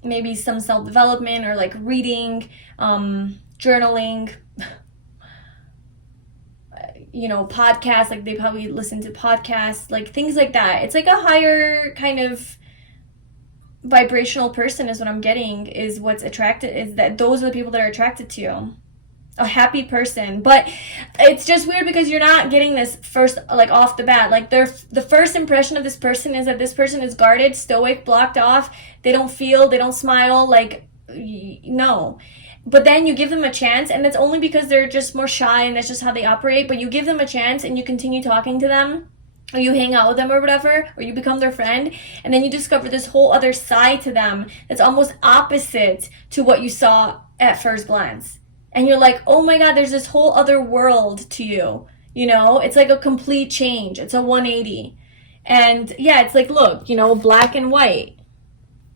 maybe some self-development or like reading, journaling, you know, podcasts. Like they probably listen to podcasts, like things like that. It's like a higher kind of vibrational person is what I'm getting, is what's attracted, is that those are the people that are attracted to you. A happy person. But it's just weird because you're not getting this first, like off the bat. Like the first impression of this person is that this person is guarded, stoic, blocked off. They don't feel, they don't smile, like no. But then you give them a chance, and that's only because they're just more shy and that's just how they operate. But you give them a chance and you continue talking to them, or you hang out with them or whatever, or you become their friend, and then you discover this whole other side to them that's almost opposite to what you saw at first glance. And you're like, oh my God, there's this whole other world to you. You know, it's like a complete change. It's a 180. And yeah, it's like, look, you know, black and white.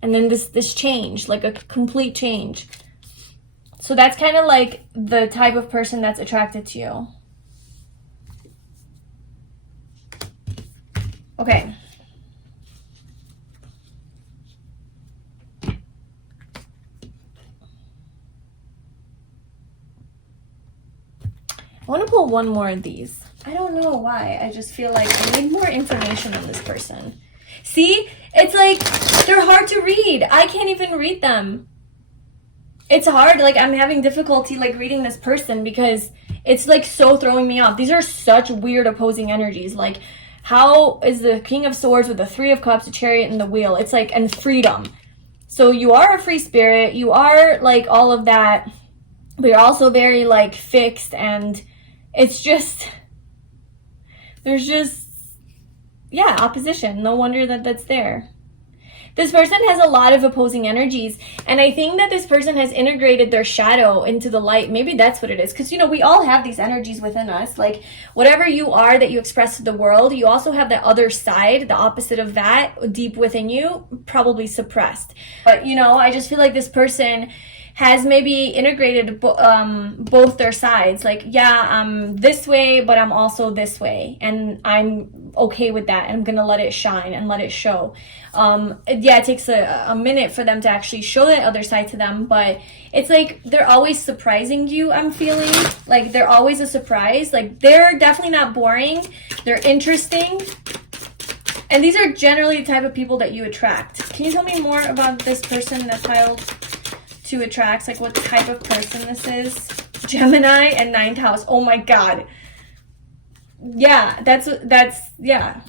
And then this change, like a complete change. So that's kind of like the type of person that's attracted to you. Okay. I want to pull one more of these. I don't know why. I just feel like I need more information on this person. See? It's like they're hard to read. I can't even read them. It's hard. Like, I'm having difficulty like reading this person because it's like so throwing me off. These are such weird opposing energies. Like, how is the King of Swords with the Three of Cups, the Chariot, and the Wheel? It's like, and freedom. So you are a free spirit. You are like all of that, but you're also very like fixed, and it's just, there's just, yeah, opposition. No wonder that that's there. This person has a lot of opposing energies, and I think that this person has integrated their shadow into the light. Maybe that's what it is, because, you know, we all have these energies within us. Like, whatever you are that you express to the world, you also have that other side, the opposite of that, deep within you, probably suppressed. But, you know, I just feel like this person has maybe integrated both their sides. Like, yeah, I'm this way, but I'm also this way, and I'm okay with that, and I'm gonna let it shine and let it show. Yeah, it takes a minute for them to actually show that other side to them, but it's like they're always surprising you. I'm feeling like they're always a surprise. Like, they're definitely not boring. They're interesting, and these are generally the type of people that you attract. Can you tell me more about this person that piled 2 attracts? Like, what type of person this is? Gemini and 9th house. Oh my god. Yeah, that's yeah.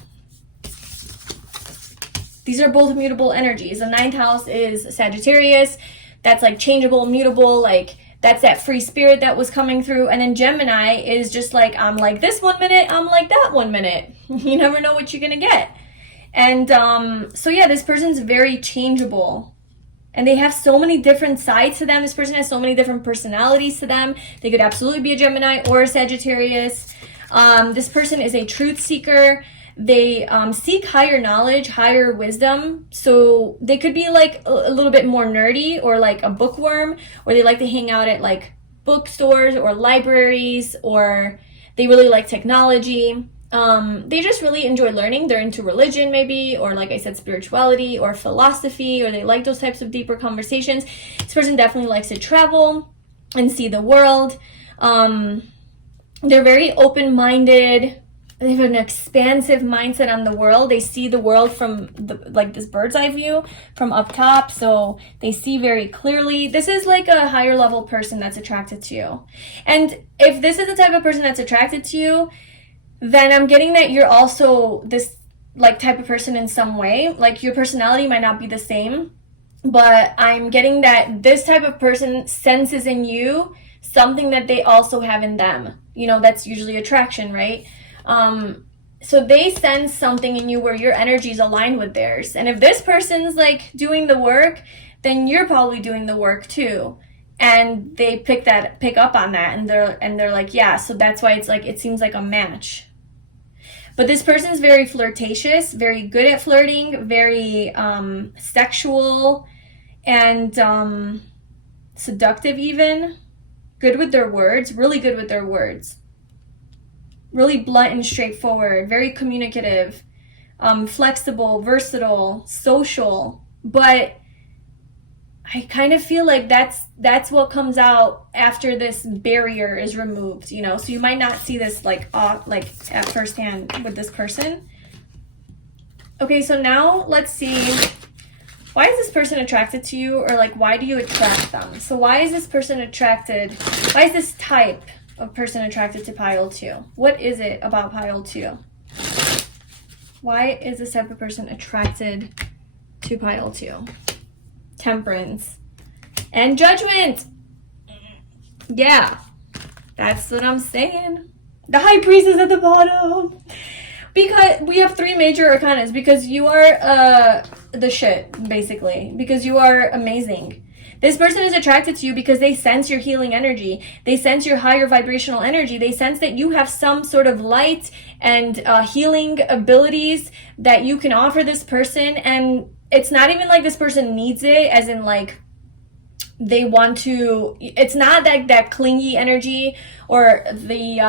These are both mutable energies. The 9th house is Sagittarius. That's like changeable, mutable, like that's that free spirit that was coming through. And then Gemini is just like, I'm like this 1 minute, I'm like that 1 minute. You never know what you're gonna get. And so yeah, this person's very changeable. And they have so many different sides to them. This person has so many different personalities to them. They could absolutely be a Gemini or a Sagittarius. This person is a truth seeker. They seek higher knowledge, higher wisdom. So they could be like a little bit more nerdy, or like a bookworm, or they like to hang out at like bookstores or libraries, or they really like technology. They just really enjoy learning. They're into religion maybe, or like I said, spirituality or philosophy, or they like those types of deeper conversations. This person definitely likes to travel and see the world. They're very open-minded. They have an expansive mindset on the world. They see the world from like this bird's eye view from up top, so they see very clearly. This is like a higher level person that's attracted to you. And if this is the type of person that's attracted to you, then I'm getting that you're also this like type of person in some way. Like, your personality might not be the same, but I'm getting that this type of person senses in you something that they also have in them. You know, that's usually attraction, right? So they sense something in you where your energy is aligned with theirs. And if this person's like doing the work, then you're probably doing the work too. And they pick up on that, and they're like, yeah, so that's why it's like, it seems like a match. But this person's very flirtatious, very good at flirting, very sexual, and seductive even. Good with their words, really good with their words. Really blunt and straightforward, very communicative, flexible, versatile, social. But I kind of feel like that's what comes out after this barrier is removed, you know? So you might not see this like at first hand with this person. Okay, so now let's see, why is this person attracted to you, or like why do you attract them? So why is this person attracted? Why is this type of person attracted to pile 2? What is it about pile 2? Why is this type of person attracted to pile 2? Temperance and Judgment. Yeah, that's what I'm saying. The High Priest is at the bottom because we have 3 major arcanas, because you are the shit, basically, because you are amazing. This person is attracted to you because they sense your healing energy. They sense your higher vibrational energy. They sense that you have some sort of light and healing abilities that you can offer this person. And it's not even like this person needs it, as in like, they want to, it's not that clingy energy or the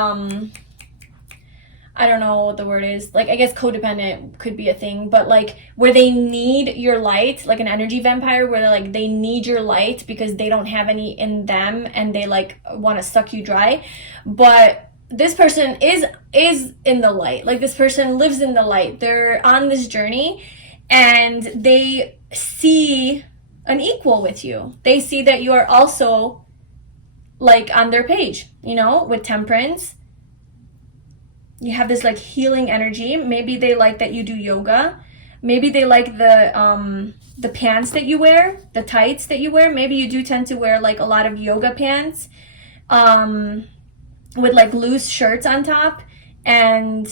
I don't know what the word is, like I guess codependent could be a thing, but like where they need your light, like an energy vampire, where they're like they need your light because they don't have any in them and they like want to suck you dry. But this person is in the light, like this person lives in the light, they're on this journey and they see an equal with you. They see that you are also like on their page, you know, with temperance. You have this like healing energy. Maybe they like that you do yoga. Maybe they like the pants that you wear, the tights that you wear. Maybe you do tend to wear like a lot of yoga pants with like loose shirts on top, and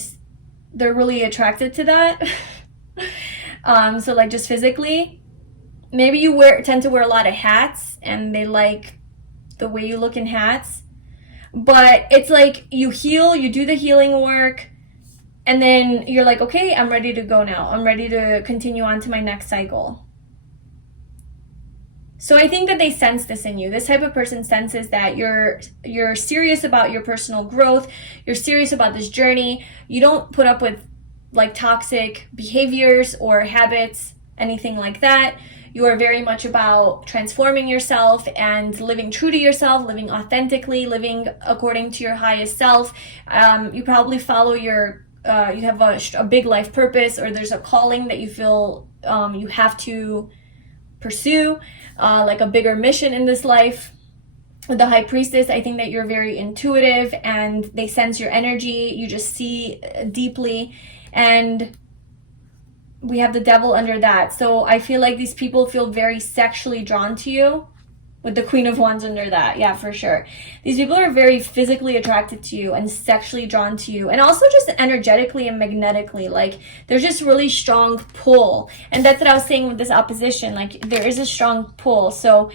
they're really attracted to that. So like just physically. Maybe you tend to wear a lot of hats and they like the way you look in hats. But it's like you heal, you do the healing work, and then you're like, okay, I'm ready to go now. I'm ready to continue on to my next cycle. So I think that they sense this in you. This type of person senses that you're serious about your personal growth. You're serious about this journey. You don't put up with like toxic behaviors or habits, anything like that. You are very much about transforming yourself and living true to yourself, living authentically, living according to your highest self. You probably follow you have a big life purpose, or there's a calling that you feel you have to pursue, like a bigger mission in this life. With the High Priestess, I think that you're very intuitive and they sense your energy. You just see deeply, and we have the Devil under that. So I feel like these people feel very sexually drawn to you with the Queen of Wands under that. Yeah, for sure. These people are very physically attracted to you and sexually drawn to you, and also just energetically and magnetically. Like there's just really strong pull. And that's what I was saying with this opposition. Like there is a strong pull. So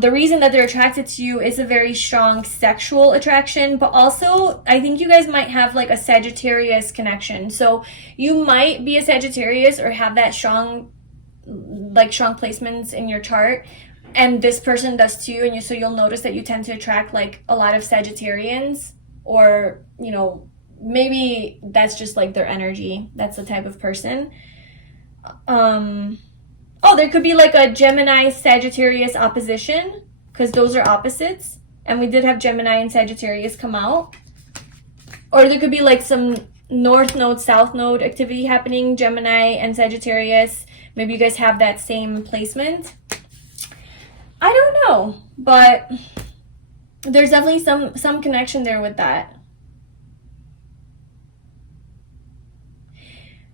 the reason that they're attracted to you is a very strong sexual attraction, but also I think you guys might have like a Sagittarius connection. So you might be a Sagittarius or have that strong placements in your chart, and this person does too. And so you'll notice that you tend to attract like a lot of Sagittarians, or you know, maybe that's just like their energy. That's the type of person. Oh, there could be like a Gemini Sagittarius opposition, because those are opposites, and we did have Gemini and Sagittarius come out. Or there could be like some North Node, South Node activity happening, Gemini and Sagittarius. Maybe you guys have that same placement. I don't know, but there's definitely some connection there with that.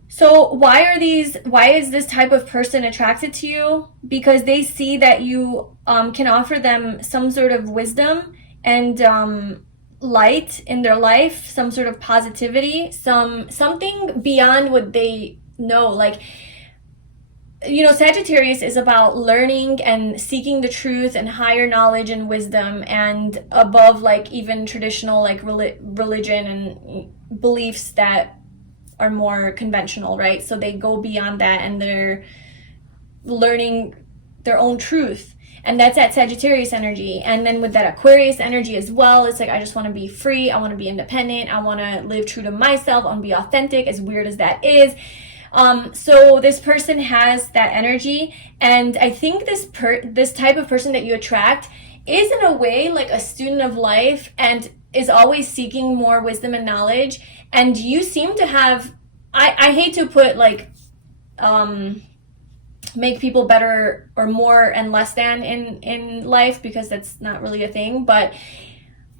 So why is this type of person attracted to you? Because they see that you can offer them some sort of wisdom and light in their life, some sort of positivity, something beyond what they know. Like, you know, Sagittarius is about learning and seeking the truth and higher knowledge and wisdom, and above like even traditional like religion and beliefs that are more conventional, right? So they go beyond that and they're learning their own truth, and that's that Sagittarius energy. And then with that Aquarius energy as well, it's like, I just want to be free, I want to be independent, I want to live true to myself, I want to be authentic, as weird as that is. So this person has that energy, and I think this type of person that you attract is in a way like a student of life and is always seeking more wisdom and knowledge. And you seem to have, I hate to put like, make people better or more and less than in life, because that's not really a thing. But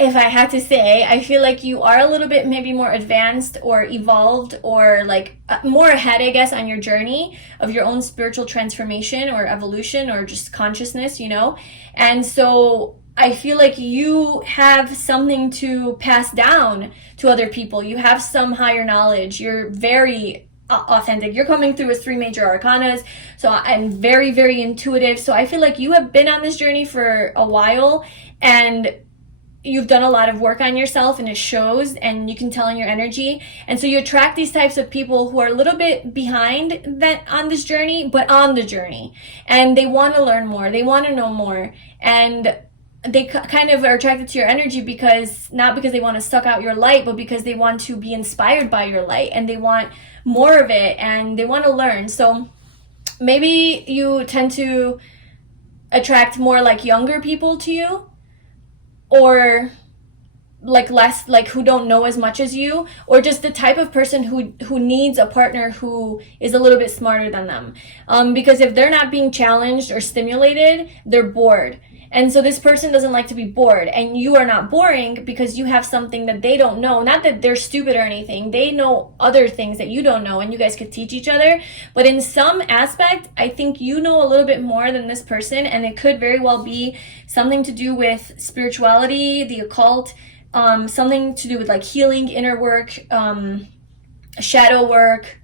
if I had to say, I feel like you are a little bit maybe more advanced or evolved, or like more ahead, I guess, on your journey of your own spiritual transformation or evolution or just consciousness, you know? And so I feel like you have something to pass down to other people. You have some higher knowledge. You're very authentic. You're coming through as 3 major arcanas. So I'm very, very intuitive. So I feel like you have been on this journey for a while, and you've done a lot of work on yourself, and it shows, and you can tell in your energy. And so you attract these types of people who are a little bit behind that on this journey, but on the journey, and they want to learn more, they want to know more, and they kind of are attracted to your energy because, not because they want to suck out your light, but because they want to be inspired by your light, and they want more of it, and they want to learn. So maybe you tend to attract more like younger people to you, or like less, like who don't know as much as you, or just the type of person who needs a partner who is a little bit smarter than them, because if they're not being challenged or stimulated, they're bored. And so this person doesn't like to be bored, and you are not boring because you have something that they don't know. Not that they're stupid or anything. They know other things that you don't know, and you guys could teach each other. But in some aspect, I think you know a little bit more than this person, and it could very well be something to do with spirituality, the occult, something to do with like healing, inner work, shadow work,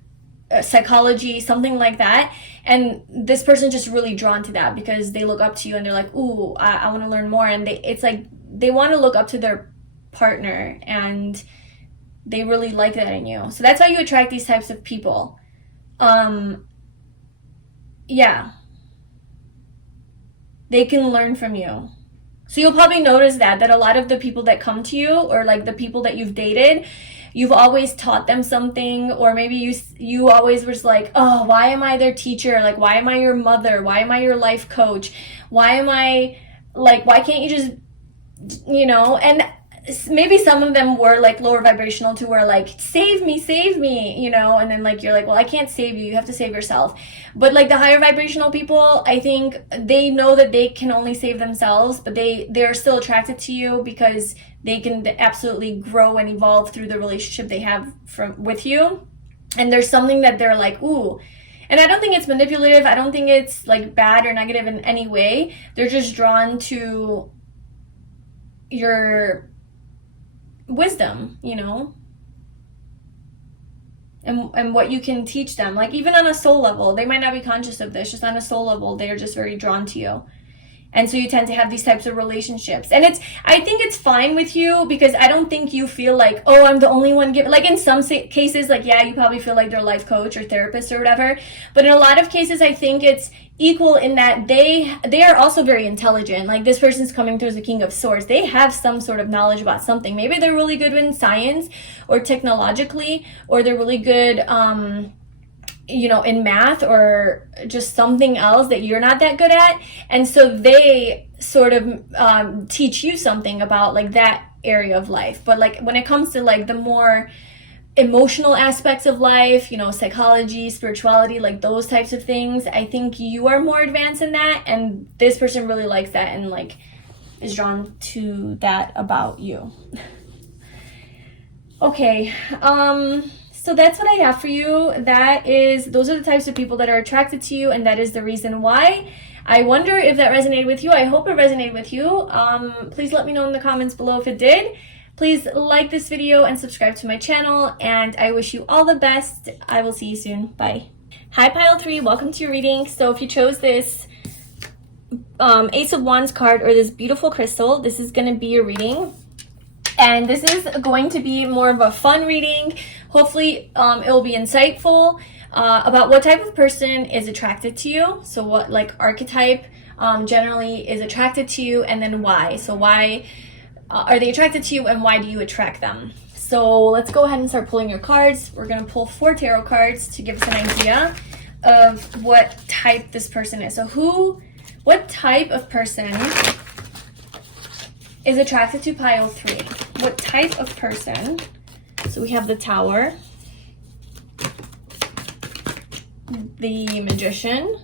psychology, something like that. And this person just really drawn to that because they look up to you, and they're like, ooh, I want to learn more. And it's like they want to look up to their partner, and they really like that in you. So that's why you attract these types of people. Yeah, they can learn from you. So you'll probably notice that a lot of the people that come to you, or like the people that you've dated, you've always taught them something, or maybe you always was like, oh, why am I their teacher? Like, why am I your mother? Why am I your life coach? Why am I, like, why can't you just, you know? And maybe some of them were like lower vibrational too, where like, save me, you know? And then like, you're like, well, I can't save you. You have to save yourself. But like the higher vibrational people, I think they know that they can only save themselves, but they're still attracted to you because they can absolutely grow and evolve through the relationship they have with you. And there's something that they're like, ooh. And I don't think it's manipulative. I don't think it's like bad or negative in any way. They're just drawn to your wisdom, you know, and what you can teach them. Like even on a soul level, they might not be conscious of this, just on a soul level, they're just very drawn to you. And so you tend to have these types of relationships. And I think it's fine with you, because I don't think you feel like, oh, I'm the only one giving. Like in some cases, like, yeah, you probably feel like they're life coach or therapist or whatever. But in a lot of cases, I think it's equal in that they are also very intelligent. Like this person's coming through as the King of Swords. They have some sort of knowledge about something. Maybe they're really good in science or technologically, or they're really good, you know, in math, or just something else that you're not that good at. And so they sort of teach you something about like that area of life. But like when it comes to like the more emotional aspects of life, you know, psychology, spirituality, like those types of things, I think you are more advanced in that, and this person really likes that and like is drawn to that about you. Okay, so that's what I have for you. Those are the types of people that are attracted to you, and that is the reason why. I wonder if that resonated with you. I hope it resonated with you. Please let me know in the comments below if it did. Please like this video and subscribe to my channel, and I wish you all the best. I will see you soon. Bye. Hi Pile 3, welcome to your reading. So if you chose this Ace of Wands card, or this beautiful crystal, this is going to be your reading. And this is going to be more of a fun reading. Hopefully it will be insightful about what type of person is attracted to you. So what like archetype generally is attracted to you, and then why. So why are they attracted to you, and why do you attract them? So let's go ahead and start pulling your cards. We're going to pull 4 tarot cards to give us an idea of what type this person is. So what type of person is attracted to pile 3? What type of person? So we have the Tower, the Magician.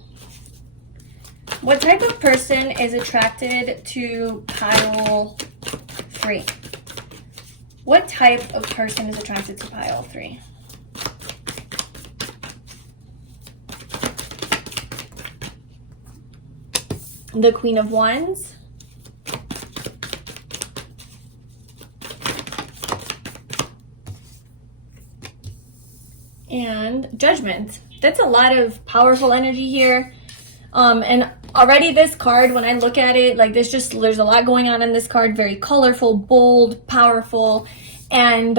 What type of person is attracted to pile 3? What type of person is attracted to pile 3? The Queen of Wands. And Judgment. That's a lot of powerful energy here. And already this card, when I look at it, like there's a lot going on in this card. Very colorful, bold, powerful, and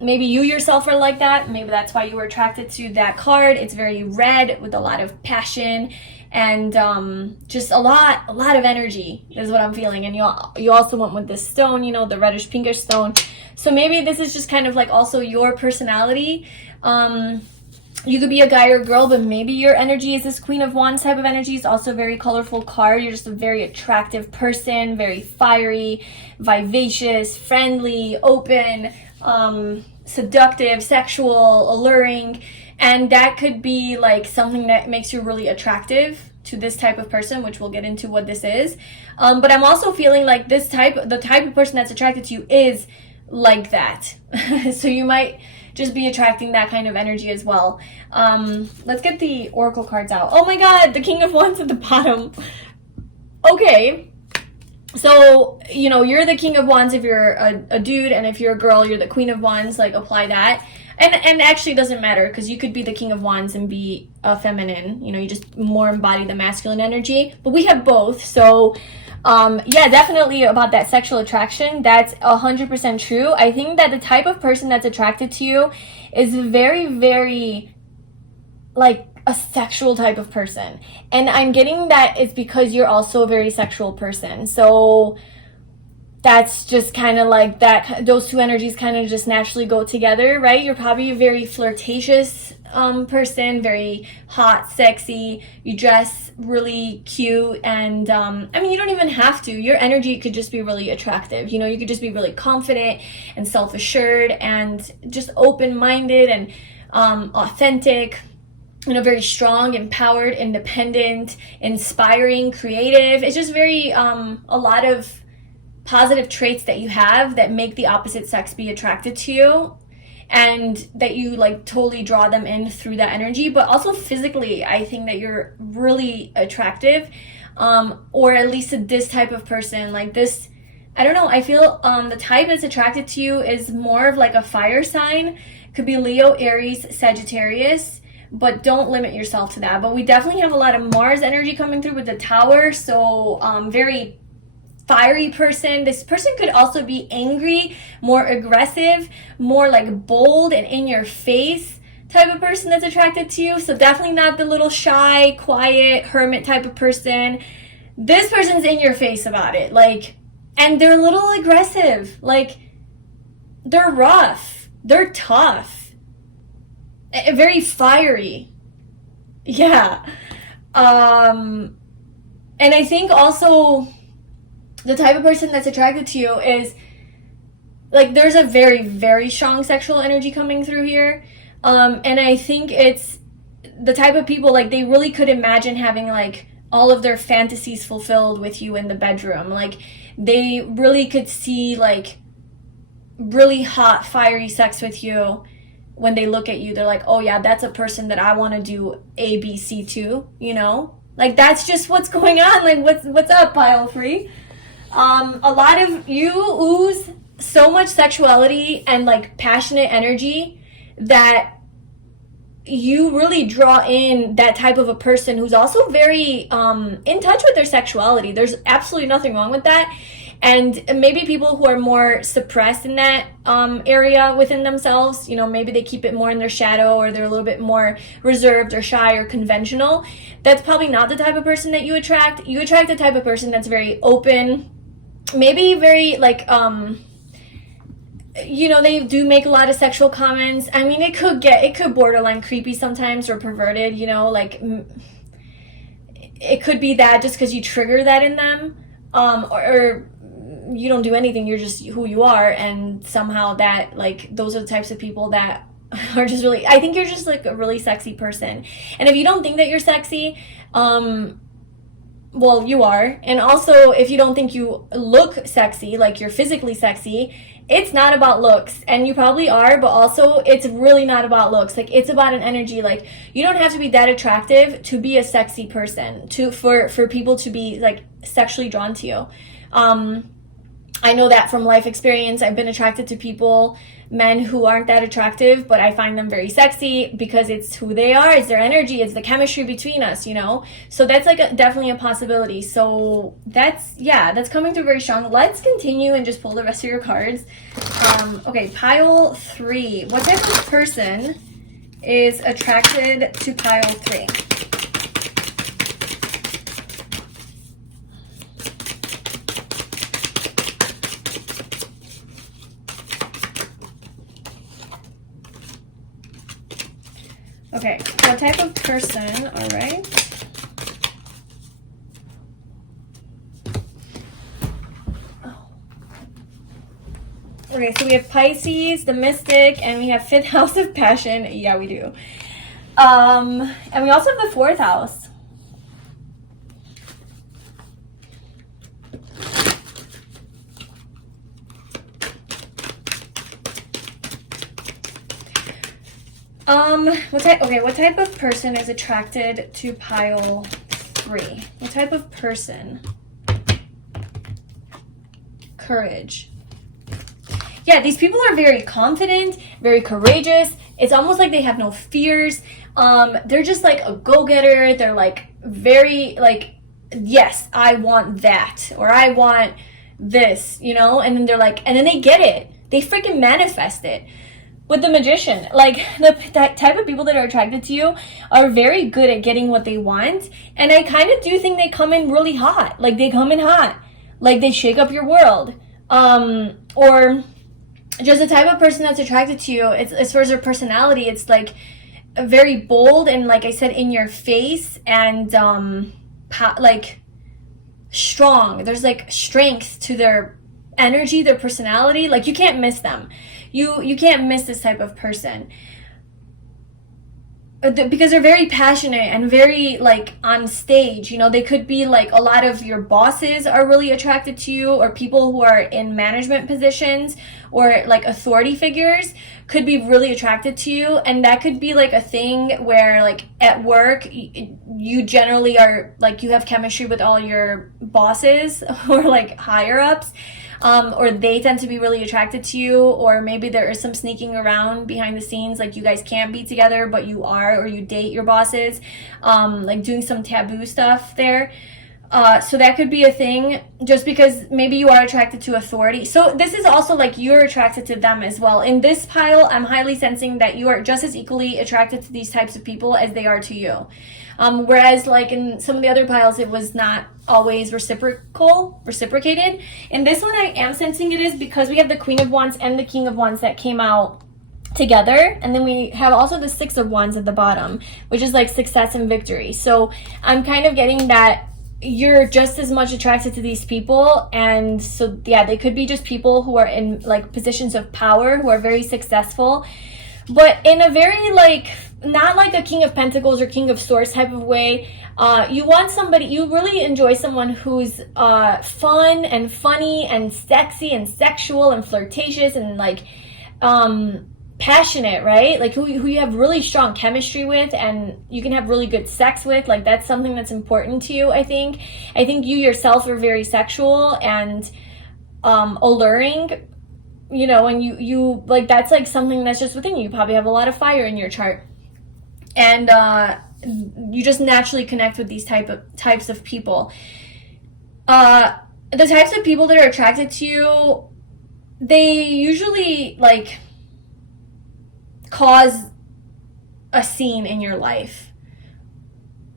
maybe you yourself are like that. Maybe that's why you were attracted to that card. It's very red with a lot of passion and just a lot of energy is what I'm feeling. And you also went with this stone, you know, the reddish pinkish stone. So maybe this is just kind of like also your personality. You could be a guy or a girl, but maybe your energy is this Queen of Wands type of energy. It's also a very colorful card. You're just a very attractive person, very fiery, vivacious, friendly, open, seductive, sexual, alluring. And that could be like something that makes you really attractive to this type of person, which we'll get into what this is. But I'm also feeling like the type of person that's attracted to you is like that. So you might just be attracting that kind of energy as well. Let's get the oracle cards out. Oh my god, the King of Wands at the bottom. Okay. So, you know, you're the King of Wands if you're a dude, and if you're a girl, you're the Queen of Wands. Like, apply that. And actually it doesn't matter, because you could be the King of Wands and be feminine. You know, you just more embody the masculine energy. But we have both. So, yeah, definitely about that sexual attraction. That's 100% true. I think that the type of person that's attracted to you is very, very, like, a sexual type of person. And I'm getting that it's because you're also a very sexual person. So that's just kind of like that. Those two energies kind of just naturally go together, right? You're probably a very flirtatious person, very hot, sexy. You dress really cute, and I mean, you don't even have to. Your energy could just be really attractive. You know, you could just be really confident and self-assured and just open-minded and authentic. You know, very strong, empowered, independent, inspiring, creative. It's just very a lot of positive traits that you have that make the opposite sex be attracted to you, and that you like totally draw them in through that energy. But also physically, I think that you're really attractive, or at least to this type of person. Like this, I don't know, I feel the type that's attracted to you is more of like a fire sign. Could be Leo, Aries, Sagittarius, but don't limit yourself to that. But we definitely have a lot of Mars energy coming through with the Tower, so very fiery person. This person could also be angry, more aggressive, more like bold and in your face type of person that's attracted to you. So definitely not the little shy, quiet, hermit type of person. This person's in your face about it, like, and they're a little aggressive, like they're rough, they're tough, very fiery. Yeah. And I think also the type of person that's attracted to you is like, there's a very, very strong sexual energy coming through here. And I think it's the type of people, like, they really could imagine having like all of their fantasies fulfilled with you in the bedroom. Like, they really could see like really hot, fiery sex with you. When they look at you, they're like, oh yeah, that's a person that I want to do A, B, C to, you know? Like, that's just what's going on. Like, what's up, pile three? A lot of you ooze so much sexuality and like passionate energy that you really draw in that type of a person who's also very in touch with their sexuality. There's absolutely nothing wrong with that. And maybe people who are more suppressed in that area within themselves, you know, maybe they keep it more in their shadow, or they're a little bit more reserved or shy or conventional. That's probably not the type of person that you attract. You attract the type of person that's very open, maybe very like, you know, they do make a lot of sexual comments. I mean, it could borderline creepy sometimes, or perverted, you know, like it could be that just because you trigger that in them, or you don't do anything, you're just who you are, and somehow that, like, those are the types of people that are just really, I think you're just like a really sexy person. And if you don't think that you're sexy, well, you are. And also, if you don't think you look sexy, like you're physically sexy, it's not about looks. And you probably are, but also it's really not about looks. Like, it's about an energy. Like, you don't have to be that attractive to be a sexy person, for people to be like sexually drawn to you. I know that from life experience. I've been attracted to people, men who aren't that attractive, but I find them very sexy because it's who they are, it's their energy, it's the chemistry between us, you know? So that's like definitely a possibility. So that's coming through very strong. Let's continue and just pull the rest of your cards. Okay, pile 3. What type of person is attracted to pile 3? Okay, what type of person, all right. Oh. Okay, so we have Pisces, the Mystic, and we have 5th house of passion. Yeah, we do. And we also have the 4th house. What type of person is attracted to pile 3? What type of person? Courage. Yeah, these people are very confident, very courageous. It's almost like they have no fears. They're just like a go-getter. They're like very like, yes, I want that, or I want this, you know? And then they're like, and then they get it. They freaking manifest it. With the Magician, like that type of people that are attracted to you are very good at getting what they want. And I kind of do think they come in really hot. Like they come in hot. Like they shake up your world. Or just the type of person that's attracted to you, it's as far as their personality, it's like very bold and, like I said, in your face, and like strong. There's like strength to their energy, their personality. Like you can't miss them. You can't miss this type of person because they're very passionate and very like on stage, you know. They could be like, a lot of your bosses are really attracted to you, or people who are in management positions or like authority figures could be really attracted to you. And that could be like a thing where like at work you generally are like, you have chemistry with all your bosses or like higher ups. Or they tend to be really attracted to you, or maybe there is some sneaking around behind the scenes, like you guys can't be together, but you are, or you date your bosses, like doing some taboo stuff there. So that could be a thing, just because maybe you are attracted to authority. So this is also like you're attracted to them as well. In this pile, I'm highly sensing that you are just as equally attracted to these types of people as they are to you. Whereas like in some of the other piles, it was not always reciprocated. In this one, I am sensing it is, because we have the Queen of Wands and the King of Wands that came out together, and then we have also the 6 of Wands at the bottom, which is like success and victory. So I'm kind of getting that you're just as much attracted to these people. And so yeah, they could be just people who are in like positions of power, who are very successful, but in a very like, not like a King of Pentacles or King of Swords type of way. You want somebody, you really enjoy someone who's fun and funny and sexy and sexual and flirtatious and like passionate, right? Like who you have really strong chemistry with and you can have really good sex with. Like that's something that's important to you, I think. I think you yourself are very sexual and alluring, you know, and you like, that's like something that's just within you. You probably have a lot of fire in your chart. And you just naturally connect with these types of people. The types of people that are attracted to you, they usually like cause a scene in your life.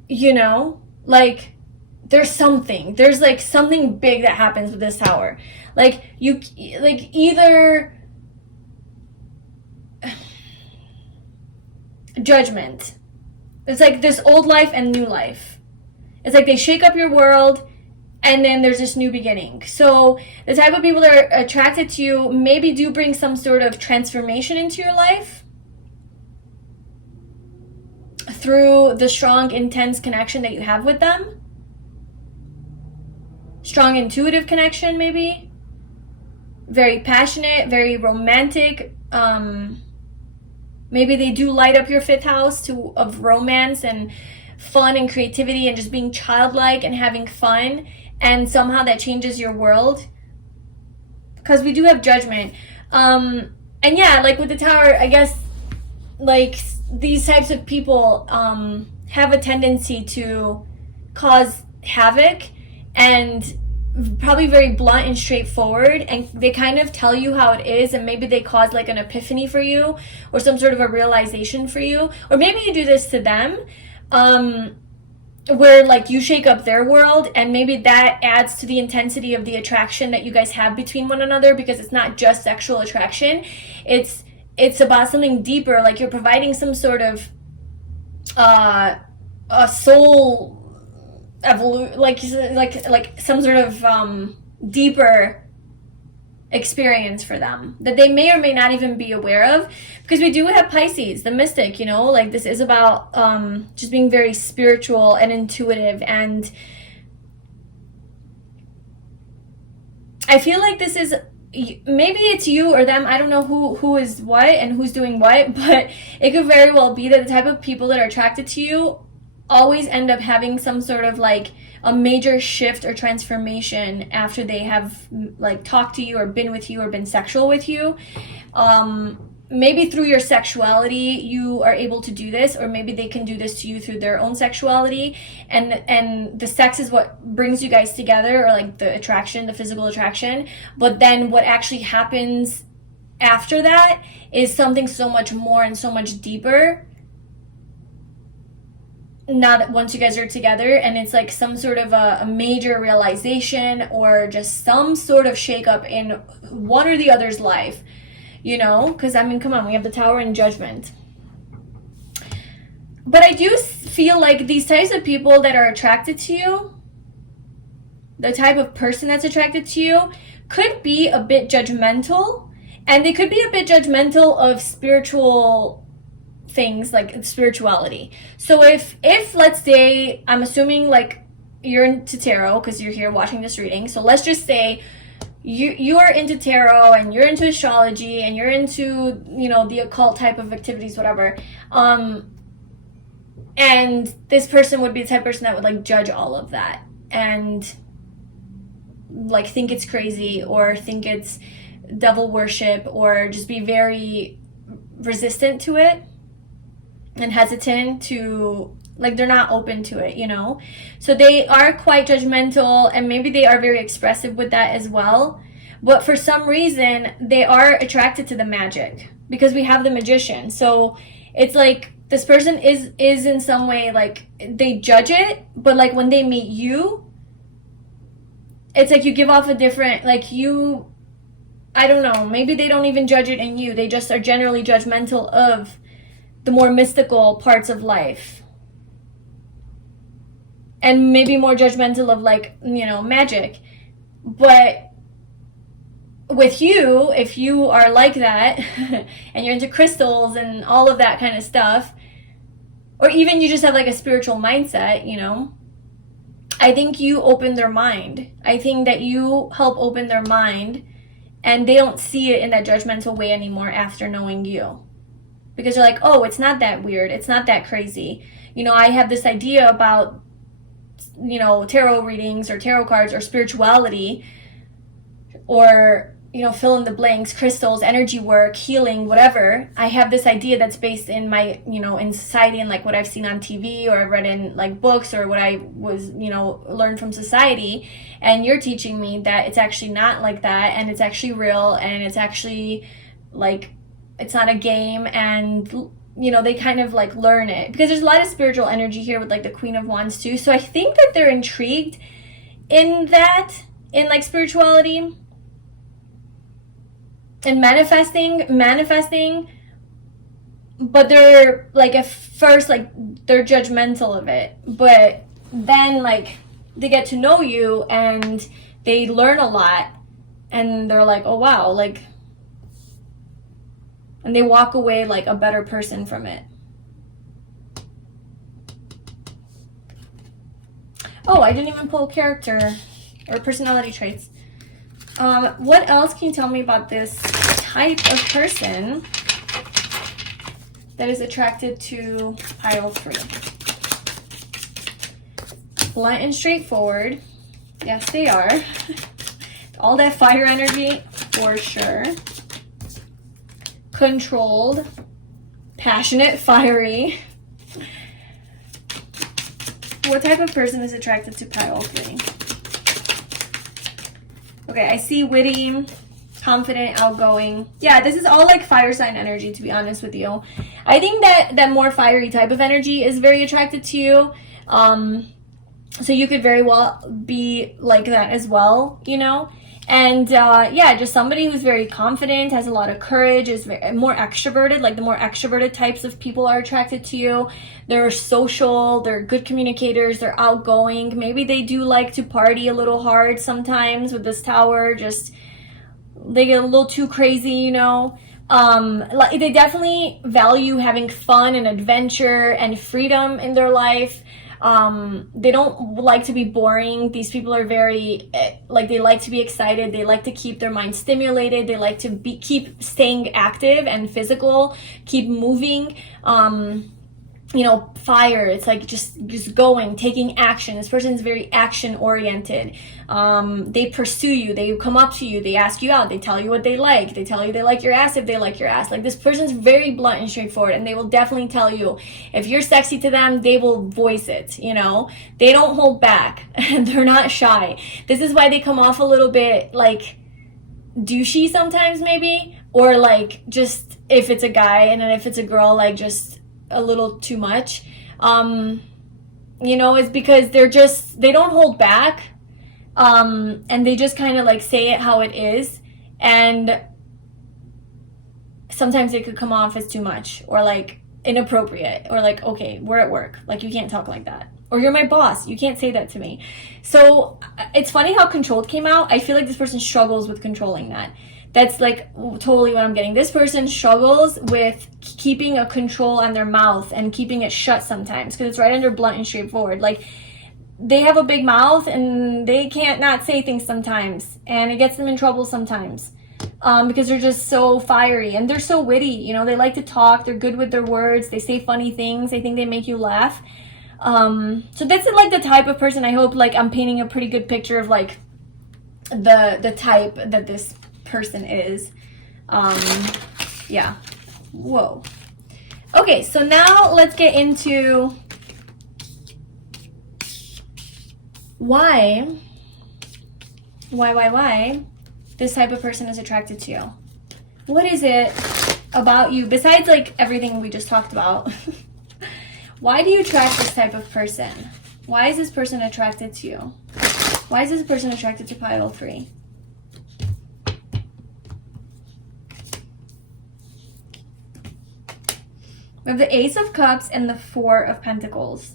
You know, like there's like something big that happens with this tower. Like you, like either Judgment. It's like this old life and new life. It's like they shake up your world and then there's this new beginning. So the type of people that are attracted to you maybe do bring some sort of transformation into your life through the strong, intense connection that you have with them. Strong intuitive connection, maybe. Very passionate, very romantic. Maybe they do light up your 5th house of romance and fun and creativity and just being childlike and having fun, and somehow that changes your world. because we do have Judgment. And yeah, like with the Tower, I guess, like, these types of people have a tendency to cause havoc and probably very blunt and straightforward, and they kind of tell you how it is, and maybe they cause like an epiphany for you or some sort of a realization for you, or maybe you do this to them, where like you shake up their world, and maybe that adds to the intensity of the attraction that you guys have between one another, because it's not just sexual attraction, it's about something deeper, like you're providing some sort of a soul like some sort of deeper experience for them that they may or may not even be aware of, because we do have Pisces, the mystic, you know, like this is about just being very spiritual and intuitive, and I feel like this is, maybe it's you or them, I don't know who is what and who's doing what, but it could very well be that the type of people that are attracted to you always end up having some sort of like a major shift or transformation after they have like talked to you or been with you or been sexual with you. Maybe through your sexuality you are able to do this, or maybe they can do this to you through their own sexuality, and the sex is what brings you guys together, or like the attraction, the physical attraction, but then what actually happens after that is something so much more and so much deeper. Now that once you guys are together, and it's like some sort of a major realization, or just some sort of shakeup in one or the other's life, you know, because I mean, come on, we have the Tower and Judgment. But I do feel like these types of people that are attracted to you, the type of person that's attracted to you, could be a bit judgmental, and they could be a bit judgmental of spiritual things, like spirituality. So if let's say, I'm assuming like you're into tarot because you're here watching this reading, so let's just say you are into tarot and you're into astrology and you're into, you know, the occult type of activities, whatever, and this person would be the type of person that would like judge all of that and like think it's crazy, or think it's devil worship, or just be very resistant to it and hesitant to, like, they're not open to it, you know? So they are quite judgmental, and maybe they are very expressive with that as well. But for some reason, they are attracted to the magic, because we have the Magician. So it's like this person is in some way, like, they judge it, but like when they meet you, it's like you give off a different, like, you, I don't know, maybe they don't even judge it in you. They just are generally judgmental of the more mystical parts of life, and maybe more judgmental of, like, you know, magic. But with you, if you are like that and you're into crystals and all of that kind of stuff, or even you just have like a spiritual mindset, you know, I think you open their mind. I think that you help open their mind, and they don't see it in that judgmental way anymore after knowing you. Because you're like, oh, it's not that weird. It's not that crazy. You know, I have this idea about, you know, tarot readings or tarot cards or spirituality, or, you know, fill in the blanks, crystals, energy work, healing, whatever. I have this idea that's based in my, you know, in society, and like what I've seen on TV, or I've read in like books, or what I was, you know, learned from society. And you're teaching me that it's actually not like that, and it's actually real, and it's actually like, it's not a game. And, you know, they kind of like learn it, because there's a lot of spiritual energy here with like the Queen of Wands too. So I think that they're intrigued in that, in like spirituality and manifesting, but they're like, at first, like, they're judgmental of it, but then like they get to know you and they learn a lot, and they're like, oh wow, like, and they walk away like a better person from it. Oh, I didn't even pull character or personality traits. What else can you tell me about this type of person that is attracted to pile 3? Blunt and straightforward. Yes, they are. All that fire energy. for sure. Controlled, passionate, fiery. What type of person is attracted to pile 3? Okay, I see witty, confident, outgoing. Yeah, this is all like fire sign energy, to be honest with you. I think that more fiery type of energy is very attracted to you. So you could very well be like that as well, you know? And yeah, just somebody who's very confident, has a lot of courage, is more extroverted. Like the more extroverted types of people are attracted to you. They're social, they're good communicators, they're outgoing. Maybe they do like to party a little hard sometimes with this tower. Just, they get a little too crazy, you know? Like they definitely value having fun and adventure and freedom in their life. They don't like to be boring. These people are very, like, they like to be excited. They like to keep their mind stimulated. They like to keep staying active and physical, keep moving. You know, fire, it's like just going, taking action. This person is very action oriented. They pursue you, they come up to you, they ask you out, they tell you what they like, they tell you they like your ass if they like your ass. Like, this person's very blunt and straightforward, and they will definitely tell you if you're sexy to them. They will voice it, you know? They don't hold back and they're not shy. This is why they come off a little bit like douchey sometimes, maybe, or like, just if it's a guy, and then if it's a girl, like just a little too much. You know, it's because they don't hold back, and they just kind of like say it how it is, and sometimes it could come off as too much, or like inappropriate, or like, okay, we're at work, like, you can't talk like that, or you're my boss, you can't say that to me. So it's funny how controlled came out. I feel like this person struggles with controlling that. That's like totally what I'm getting. This person struggles with keeping a control on their mouth and keeping it shut sometimes, because it's right under blunt and straightforward. Like, they have a big mouth and they can't not say things sometimes, and it gets them in trouble sometimes, because they're just so fiery and they're so witty. You know, they like to talk, they're good with their words, they say funny things, they think they make you laugh. So that's like the type of person. I hope like I'm painting a pretty good picture of like the type that this person is. Yeah. Whoa. Okay, so now let's get into why this type of person is attracted to you. What is it about you, besides like everything we just talked about? Why do you attract this type of person? Why is this person attracted to you? Why is this person attracted to pile 3? We have the Ace of Cups and the 4 of Pentacles.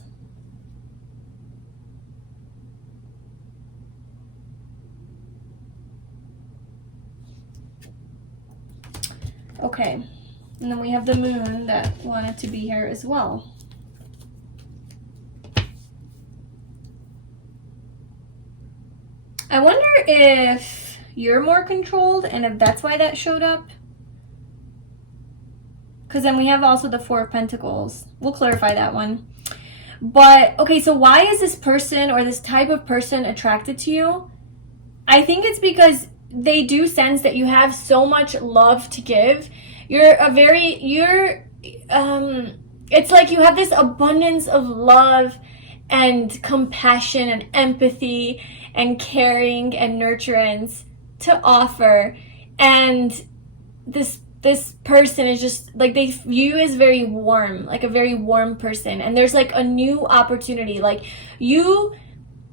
Okay, and then we have the Moon that wanted to be here as well. I wonder if you're more controlled and if that's why that showed up. Because then we have also the 4 of Pentacles. We'll clarify that one. But, okay, so why is this person or this type of person attracted to you? I think it's because they do sense that you have so much love to give. It's like you have this abundance of love and compassion and empathy and caring and nurturance to offer. And this person is just like, they view you as very warm, like a very warm person, and there's like a new opportunity. Like, you,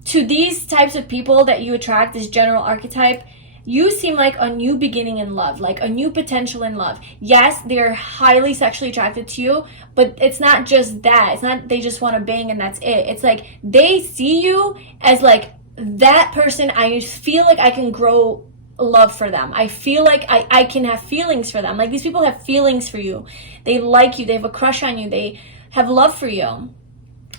to these types of people that you attract, this general archetype, you seem like a new beginning in love, like a new potential in love. Yes, they're highly sexually attracted to you, but it's not just that. It's not they just want to bang and that's it. It's like they see you as like that person. I feel like I can grow love for them. I feel like I can have feelings for them. Like, these people have feelings for you. They like you. They have a crush on you. They have love for you.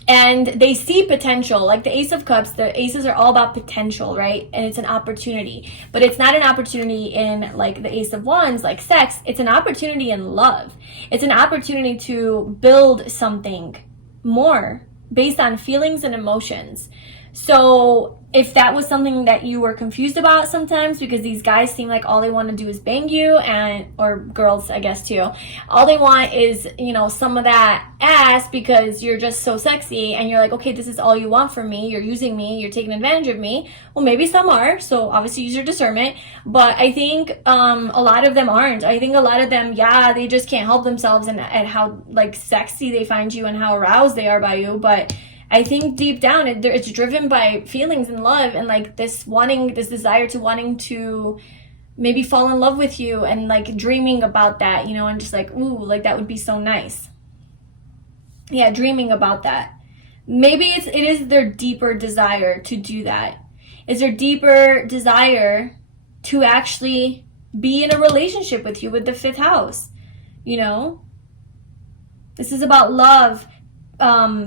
And they see potential. Like the Ace of Cups, the aces are all about potential, right? And it's an opportunity. But it's not an opportunity in like the Ace of Wands, like sex. It's an opportunity in love. It's an opportunity to build something more based on feelings and emotions. So if that was something that you were confused about sometimes, because these guys seem like all they want to do is bang you, and or girls I guess too, all they want is, you know, some of that ass because you're just so sexy, and you're like, okay, this is all you want from me, you're using me, you're taking advantage of me. Well, maybe some are, so obviously use your discernment, but I think a lot of them aren't. I think a lot of them, yeah, they just can't help themselves and at how like sexy they find you and how aroused they are by you, but I think deep down it's driven by feelings and love, and like this desire to wanting to maybe fall in love with you, and like dreaming about that, you know, and just like, ooh, like that would be so nice. Yeah, dreaming about that. Maybe it is their deeper desire to do that. It's their deeper desire to actually be in a relationship with you with the 5th house, you know? This is about love,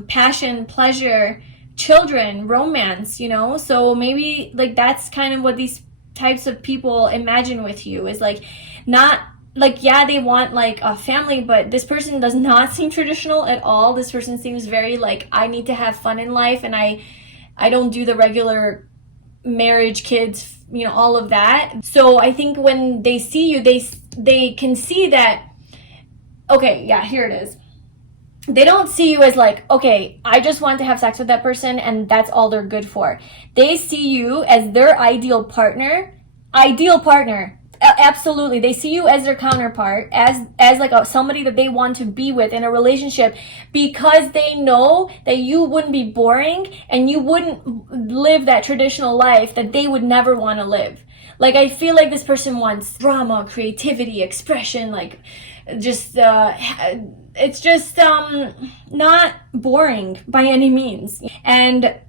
passion, pleasure, children, romance, you know? So maybe like that's kind of what these types of people imagine with you, is like, not like, yeah, they want like a family, but this person does not seem traditional at all. This person seems very like, I need to have fun in life, and I don't do the regular marriage, kids, you know, all of that. So I think when they see you, they can see that, okay, yeah, here it is. They don't see you as like, okay, I just want to have sex with that person and that's all they're good for. They see you as their ideal partner. Absolutely. They see you as their counterpart, as like somebody that they want to be with in a relationship, because they know that you wouldn't be boring and you wouldn't live that traditional life that they would never want to live. Like, I feel like this person wants drama, creativity, expression, like just it's just not boring by any means. And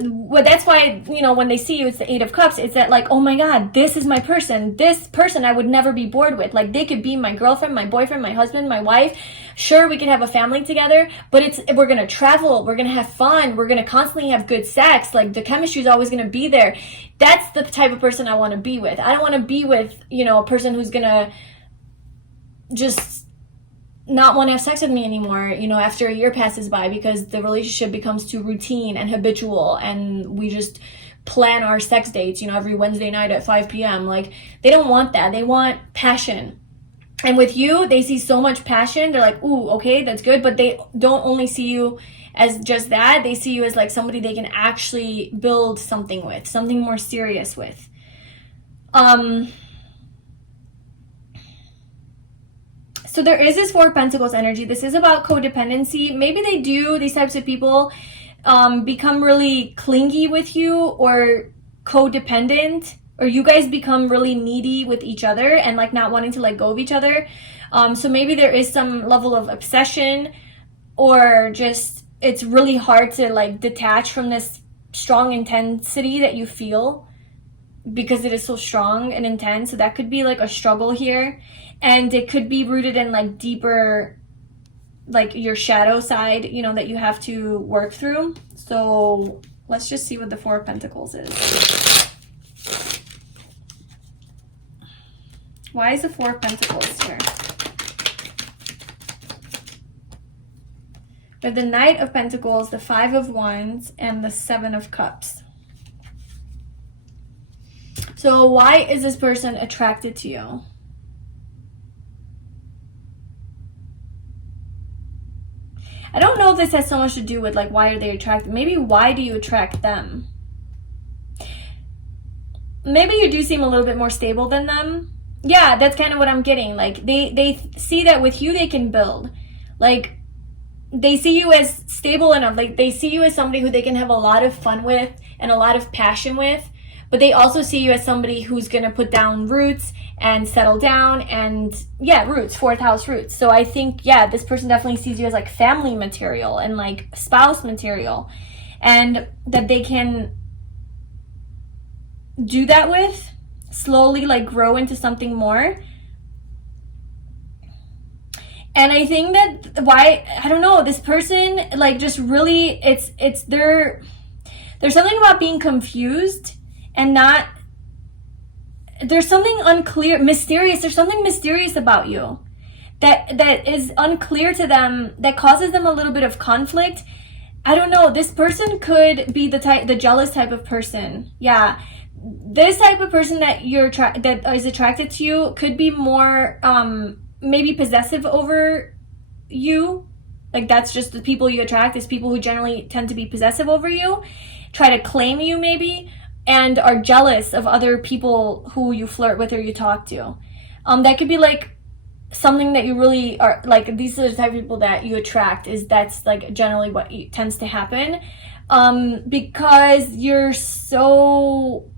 well, that's why, you know, when they see you, it's the 8 of Cups. It's that like, oh my God, this is my person. This person I would never be bored with. Like, they could be my girlfriend, my boyfriend, my husband, my wife. Sure, we could have a family together, but we're gonna travel, we're gonna have fun, we're gonna constantly have good sex. Like, the chemistry is always gonna be there. That's the type of person I want to be with. I don't want to be with, you know, a person who's gonna just not want to have sex with me anymore, you know, after a year passes by, because the relationship becomes too routine and habitual, and we just plan our sex dates, you know, every Wednesday night at 5 p.m. Like, they don't want that. They want passion. And with you, they see so much passion. They're like, ooh, okay, that's good. But they don't only see you as just that. They see you as like somebody they can actually build something with, something more serious with. So there is this 4 of Pentacles energy. This is about codependency. Maybe these types of people become really clingy with you, or codependent, or you guys become really needy with each other and like not wanting to let go of each other. So maybe there is some level of obsession, or just it's really hard to like detach from this strong intensity that you feel, because it is so strong and intense. So that could be like a struggle here, and it could be rooted in like deeper, like your shadow side, you know, that you have to work through. So let's just see what the 4 of Pentacles is. Why is the 4 of Pentacles here? We have the Knight of Pentacles, the 5 of Wands, and the 7 of Cups. So why is this person attracted to you? I don't know if this has so much to do with like, why are they attracted? Maybe why do you attract them? Maybe you do seem a little bit more stable than them. Yeah, that's kind of what I'm getting. Like, they see that with you they can build. Like, they see you as stable enough. Like, they see you as somebody who they can have a lot of fun with and a lot of passion with. But they also see you as somebody who's going to put down roots and settle down, and yeah, roots, 4th house roots. So I think, yeah, this person definitely sees you as like family material and like spouse material, and that they can do that with, slowly like grow into something more. And I think that I don't know, this person like just really, there's something about being confused and not, there's something unclear, mysterious. There's something mysterious about you that is unclear to them, that causes them a little bit of conflict. I don't know, this person could be the jealous type of person. Yeah. This type of person that that is attracted to you could be more maybe possessive over you. Like, that's just the people you attract, is people who generally tend to be possessive over you, try to claim you maybe, and are jealous of other people who you flirt with or you talk to. That could be like something that you really are, like, these are the type of people that you attract, that's like generally what tends to happen, because you're so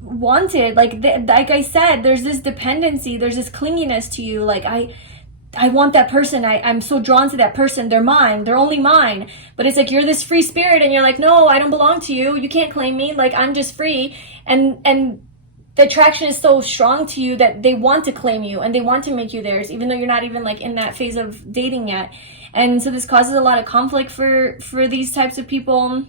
wanted. Like I said, there's this dependency, there's this clinginess to you. Like, I want that person, I'm so drawn to that person, they're mine, they're only mine. But it's like you're this free spirit and you're like, no, I don't belong to you, you can't claim me, like, I'm just free. And the attraction is so strong to you that they want to claim you and they want to make you theirs, even though you're not even like in that phase of dating yet. And so this causes a lot of conflict for these types of people,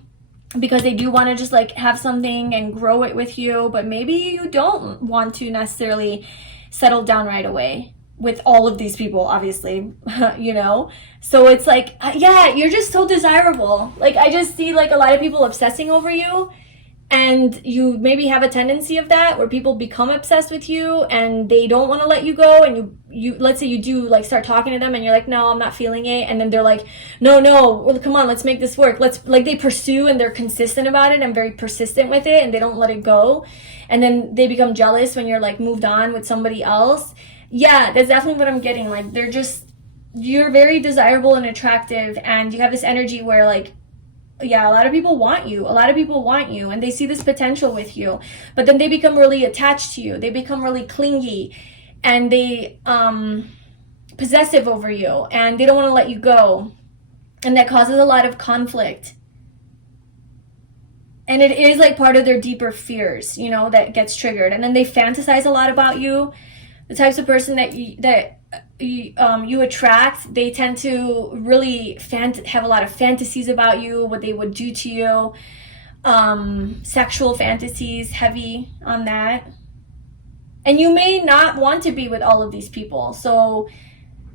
because they do want to just like have something and grow it with you, but maybe you don't want to necessarily settle down right away with all of these people, obviously. You know, so it's like, yeah, you're just so desirable. Like, I just see like a lot of people obsessing over you, and you maybe have a tendency of that, where people become obsessed with you and they don't want to let you go. And you let's say you do like start talking to them and you're like, no, I'm not feeling it. And then they're like, no, well, come on, let's make this work. Like, they pursue and they're consistent about it and very persistent with it, and they don't let it go. And then they become jealous when you're like moved on with somebody else. Yeah, that's definitely what I'm getting. Like, you're very desirable and attractive, and you have this energy where, like, yeah, a lot of people want you. And they see this potential with you. But then they become really attached to you. They become really clingy, and they possessive over you, and they don't want to let you go. And that causes a lot of conflict. And it is like part of their deeper fears, you know, that gets triggered. And then they fantasize a lot about you. The types of person that you attract, they tend to really have a lot of fantasies about you, what they would do to you. Sexual fantasies, heavy on that. And you may not want to be with all of these people. So,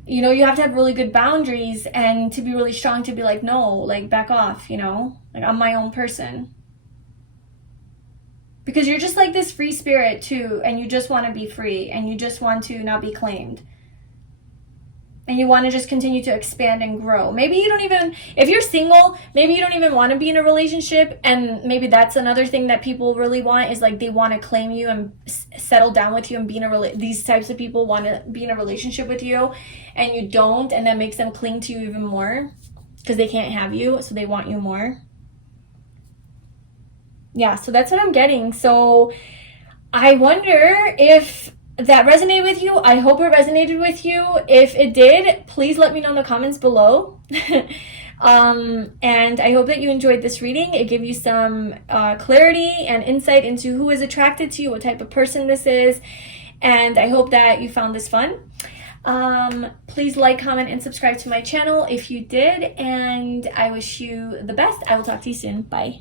you know, you have to have really good boundaries and to be really strong to be like, no, like, back off, you know? Like, I'm my own person. Because you're just like this free spirit too, and you just want to be free, and you just want to not be claimed. And you want to just continue to expand and grow. Maybe you don't even, if you're single, maybe you don't even want to be in a relationship, and maybe that's another thing that people really want, is like they want to claim you and settle down with you and be in these types of people want to be in a relationship with you, and you don't, and that makes them cling to you even more because they can't have you, so they want you more. Yeah, so that's what I'm getting. So I wonder if that resonated with you. I hope it resonated with you. If it did, please let me know in the comments below. And I hope that you enjoyed this reading. It gave you some clarity and insight into who is attracted to you, what type of person this is. And I hope that you found this fun. Please like, comment, and subscribe to my channel if you did. And I wish you the best. I will talk to you soon. Bye.